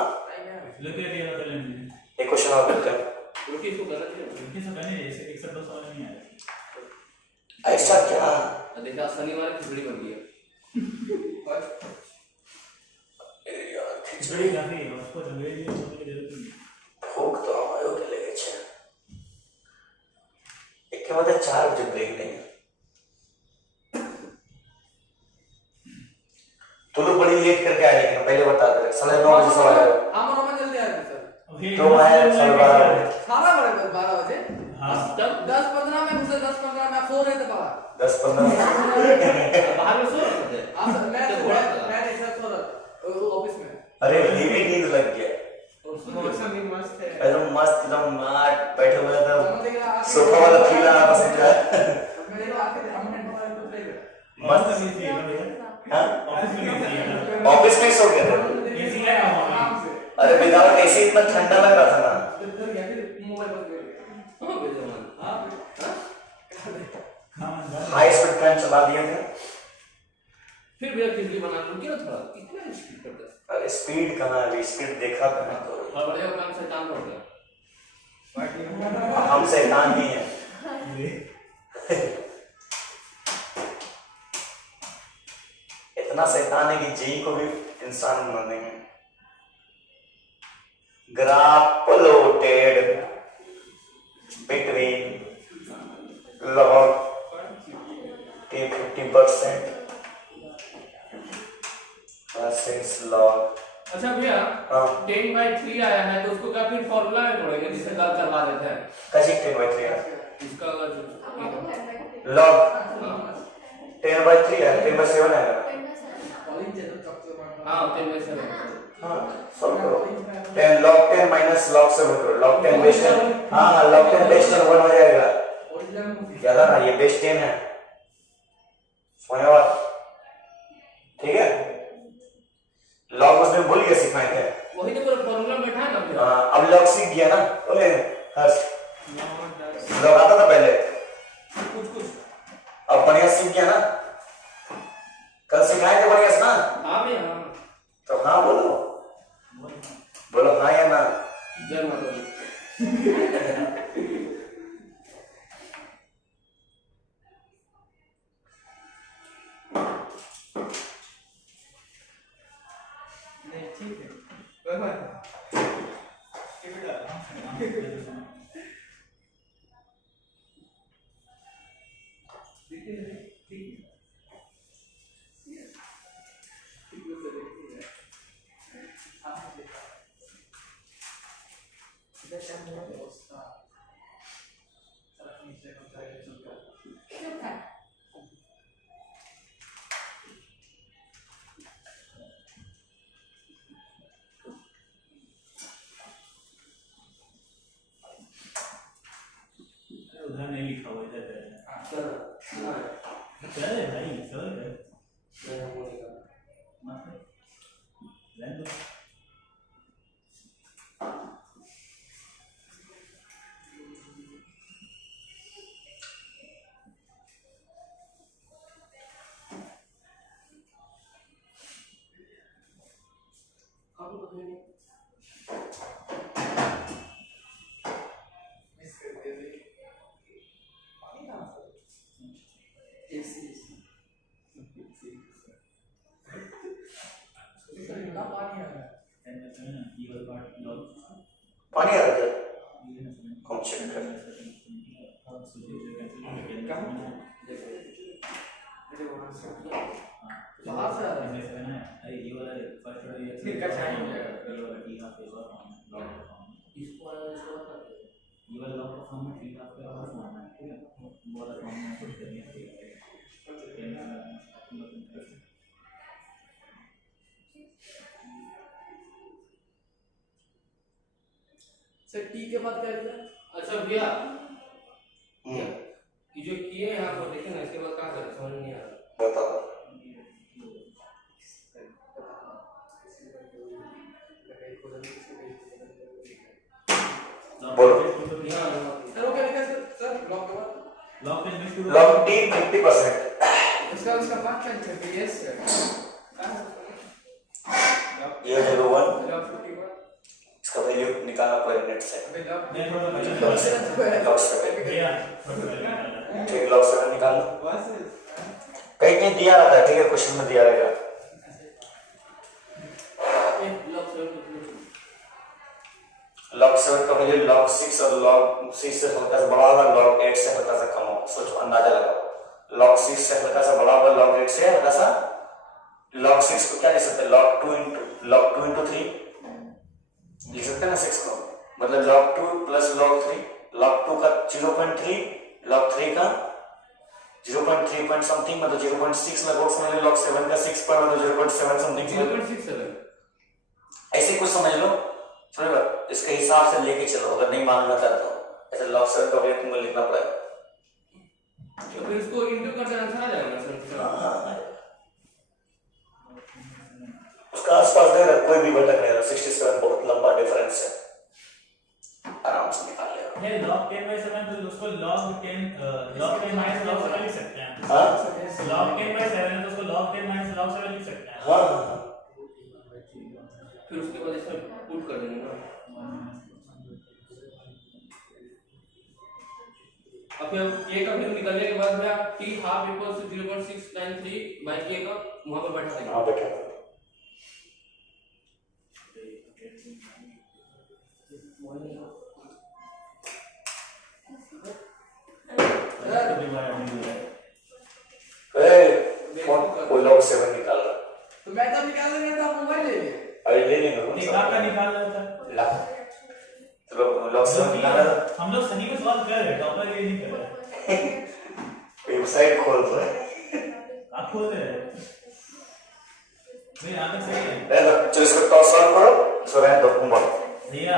लेके दिया कर लेंगे। एक क्वेश्चन और करते हैं। रुकिए इसको करने दे, ऐसे एक से दो सवाल नहीं आया। ऐसा क्या? देखा शनिवार खिचड़ी बन गई है। खिचड़ी काफी है, उसको अंग्रेजी में बोलने की जरूरत नहीं। भूख तो हमारे के लगे छे। एक के बाद 4 बजे ब्रेक लेंगे। तू लोग बड़ी लेट करके आ जाएगा, पहले बता दे। 9:30 बजे सवाल है। हम रोमा जल्दी आ गए सर। तो मैं 12:30 बजे। सारा बड़े 12 बजे। हाँ। तब 10-15 में घुसे, 10-15 में आप सो रहे थे बाहर। 10-15 बाहर में सो रहे थे। मैं नहीं सर, सो रहा था ऑफिस में। अरे हेवी नींद लग गया। मौसम भी मस्त है। एकदम मस्त, एकदम माट बैठे हुए थे, हम देख रहा सोफा वाला फील आ रहा समझा। मेरे को आके हमने कुछ नहीं मस्त नहीं थी भैया, हाँ, ऑफिस में नहीं थी। ऑफिस में सो गए थे। एसी है वहाँ पे। अरे विदाउट एसी इतना ठंडा लग रहा था ना। हाई स्पीड फैन चला दिए थे। फिर भैया खिचड़ी बना लो क्यों थोड़ा, कितना स्पीड करता है। अरे स्पीड कहाँ है? स्पीड देखा कहाँ तो। और बढ़िया काम से काम कर गया। हम शैतान ही हैं। इतना शैतान है कि जेई को भी इंसान बना देंगे। Graph plotted between log t 50% versus log। अच्छा भैया हाँ 10/3 आया है तो उसको क्या फिर फॉर्मूला में जोड़ेंगे जिससे कल करवा देते हैं कैसे 10/3 है? इसका अगर log 10/3 है, 10/7 है। हाँ 10/7 हाँ सॉल्व करो। 10 log 10 माइनस log 7 करो। log 10 base 10। हाँ log 10 बेस 10 1 हो जाएगा। याद है ना, ये बेस 10 है। समझ में? ठीक है, log उसमें भूल गया सीखना है। वही तो पूरा फॉर्मूला बैठा है ना भैया। अब log सीख गया ना। बोले हर्ष log आता था पहले, कुछ अब बढ़िया सीख गया ना। कल सिखाए थे बढ़िया से ना। हाँ भैया हाँ तो हाँ बोलो, बोलो हाँ या ना। जय माता दी। नहीं ठीक है, कोई बात उधर नहीं लिखा हुआ इधर है। सर हाँ सर है भाई सर है मैं बोलेगा मतलब रहने दो। हम तो है नहीं मिस कर दिया भाई पानी कहाँ से एसी सर इतना पानी आ रहा है ये वाला पार्ट लॉक पानी आ रहा है ये ना कौन चेक कर बाहर से आ रहा है अरे ये वाला फर्स्ट वाला ये फिर कैसे आएंगे? ये वाला टी हाफ फेस और लॉक फॉर्म इसको वाला करते हैं ये वाला लॉक फॉर्म में टी हाफ का और फॉर्म है ठीक है वो वाला फॉर्म में कुछ करनी है सर टी के बाद क्या किया अच्छा भैया ये जो किए यहाँ पर देखे ना इसके बाद क्या करें समझ नहीं आ रहा बताओ बोलो। सर वो क्या लिखा सर ब्लॉक के बाद लॉक पेज में शुरू लॉग टी 50%। उसका मार्क क्या लिखा है यस सर ये है जो 1 लॉक 51 इसका वैल्यू निकालना पड़ेगा नेट से। अबे लॉक मैं थोड़ा लॉग 7 भैया ठीक लॉग 7 निकाल लो। बस कहीं कहीं दिया रहता है ठीक है क्वेश्चन में दिया रहेगा। लॉग 7 का वैल्यू लॉग 6 और लॉग 6 से हल्का सा बड़ा होगा लॉग 8 से हल्का सा कम होगा। सोचो अंदाजा लगाओ लॉग 6 से हल्का सा बड़ा होगा लॉग 8 से हल्का सा। लॉग 6 को क्या लिख सकते हैं लॉग 2 into 3 लिख सकते हैं ना 6 को मतलब log 2 प्लस log 3 log 2 का 0.3 log 3 का 0.3 पॉइंट समथिंग मतलब 0.6 लगभग समझ लो log 7 का 6 पर मतलब 0.7 समथिंग 0.67 ऐसे कुछ समझ लो समझ लो इसके हिसाब से लेके चलो अगर नहीं मानना चाहते हो ऐसे log 7 का वैल्यू तुमको लिखना पड़ेगा। तो फिर इसको इंटू करके आंसर आ जाएगा सर उसका आसपास दे रहा कोई भी भटक नहीं रहा 67 बहुत लंबा डिफरेंस है आराम से निकाल लेगा। नहीं log 10/7 तो उसको log 10 log 10 minus log 7 लिख सकते हैं हाँ log 10/7 है तो उसको log 10 minus log 7 लिख सकते हैं हाँ फिर उसके बाद इसमें पुट कर देंगे ना अब फिर k का वैल्यू निकालने के बाद भैया t half equals to 0.693 by k का वहां पर बैठा देंगे हाँ बेटा कोई log 7 निकाल रहा तो मैं तो निकाल लेना था मोबाइल ले लिए अरे ले लेंगे निकाल का निकाल लेता है चलो log 7 निकाल रहा हम लोग सही में सवाल कर रहे हैं टॉपर ये नहीं कर रहे वेबसाइट खोल रहे हैं आप खोल रहे हैं नहीं यहाँ तक सही है चलो इसको टॉस सॉल्व करो सो रहने दो तुम बोलो भैया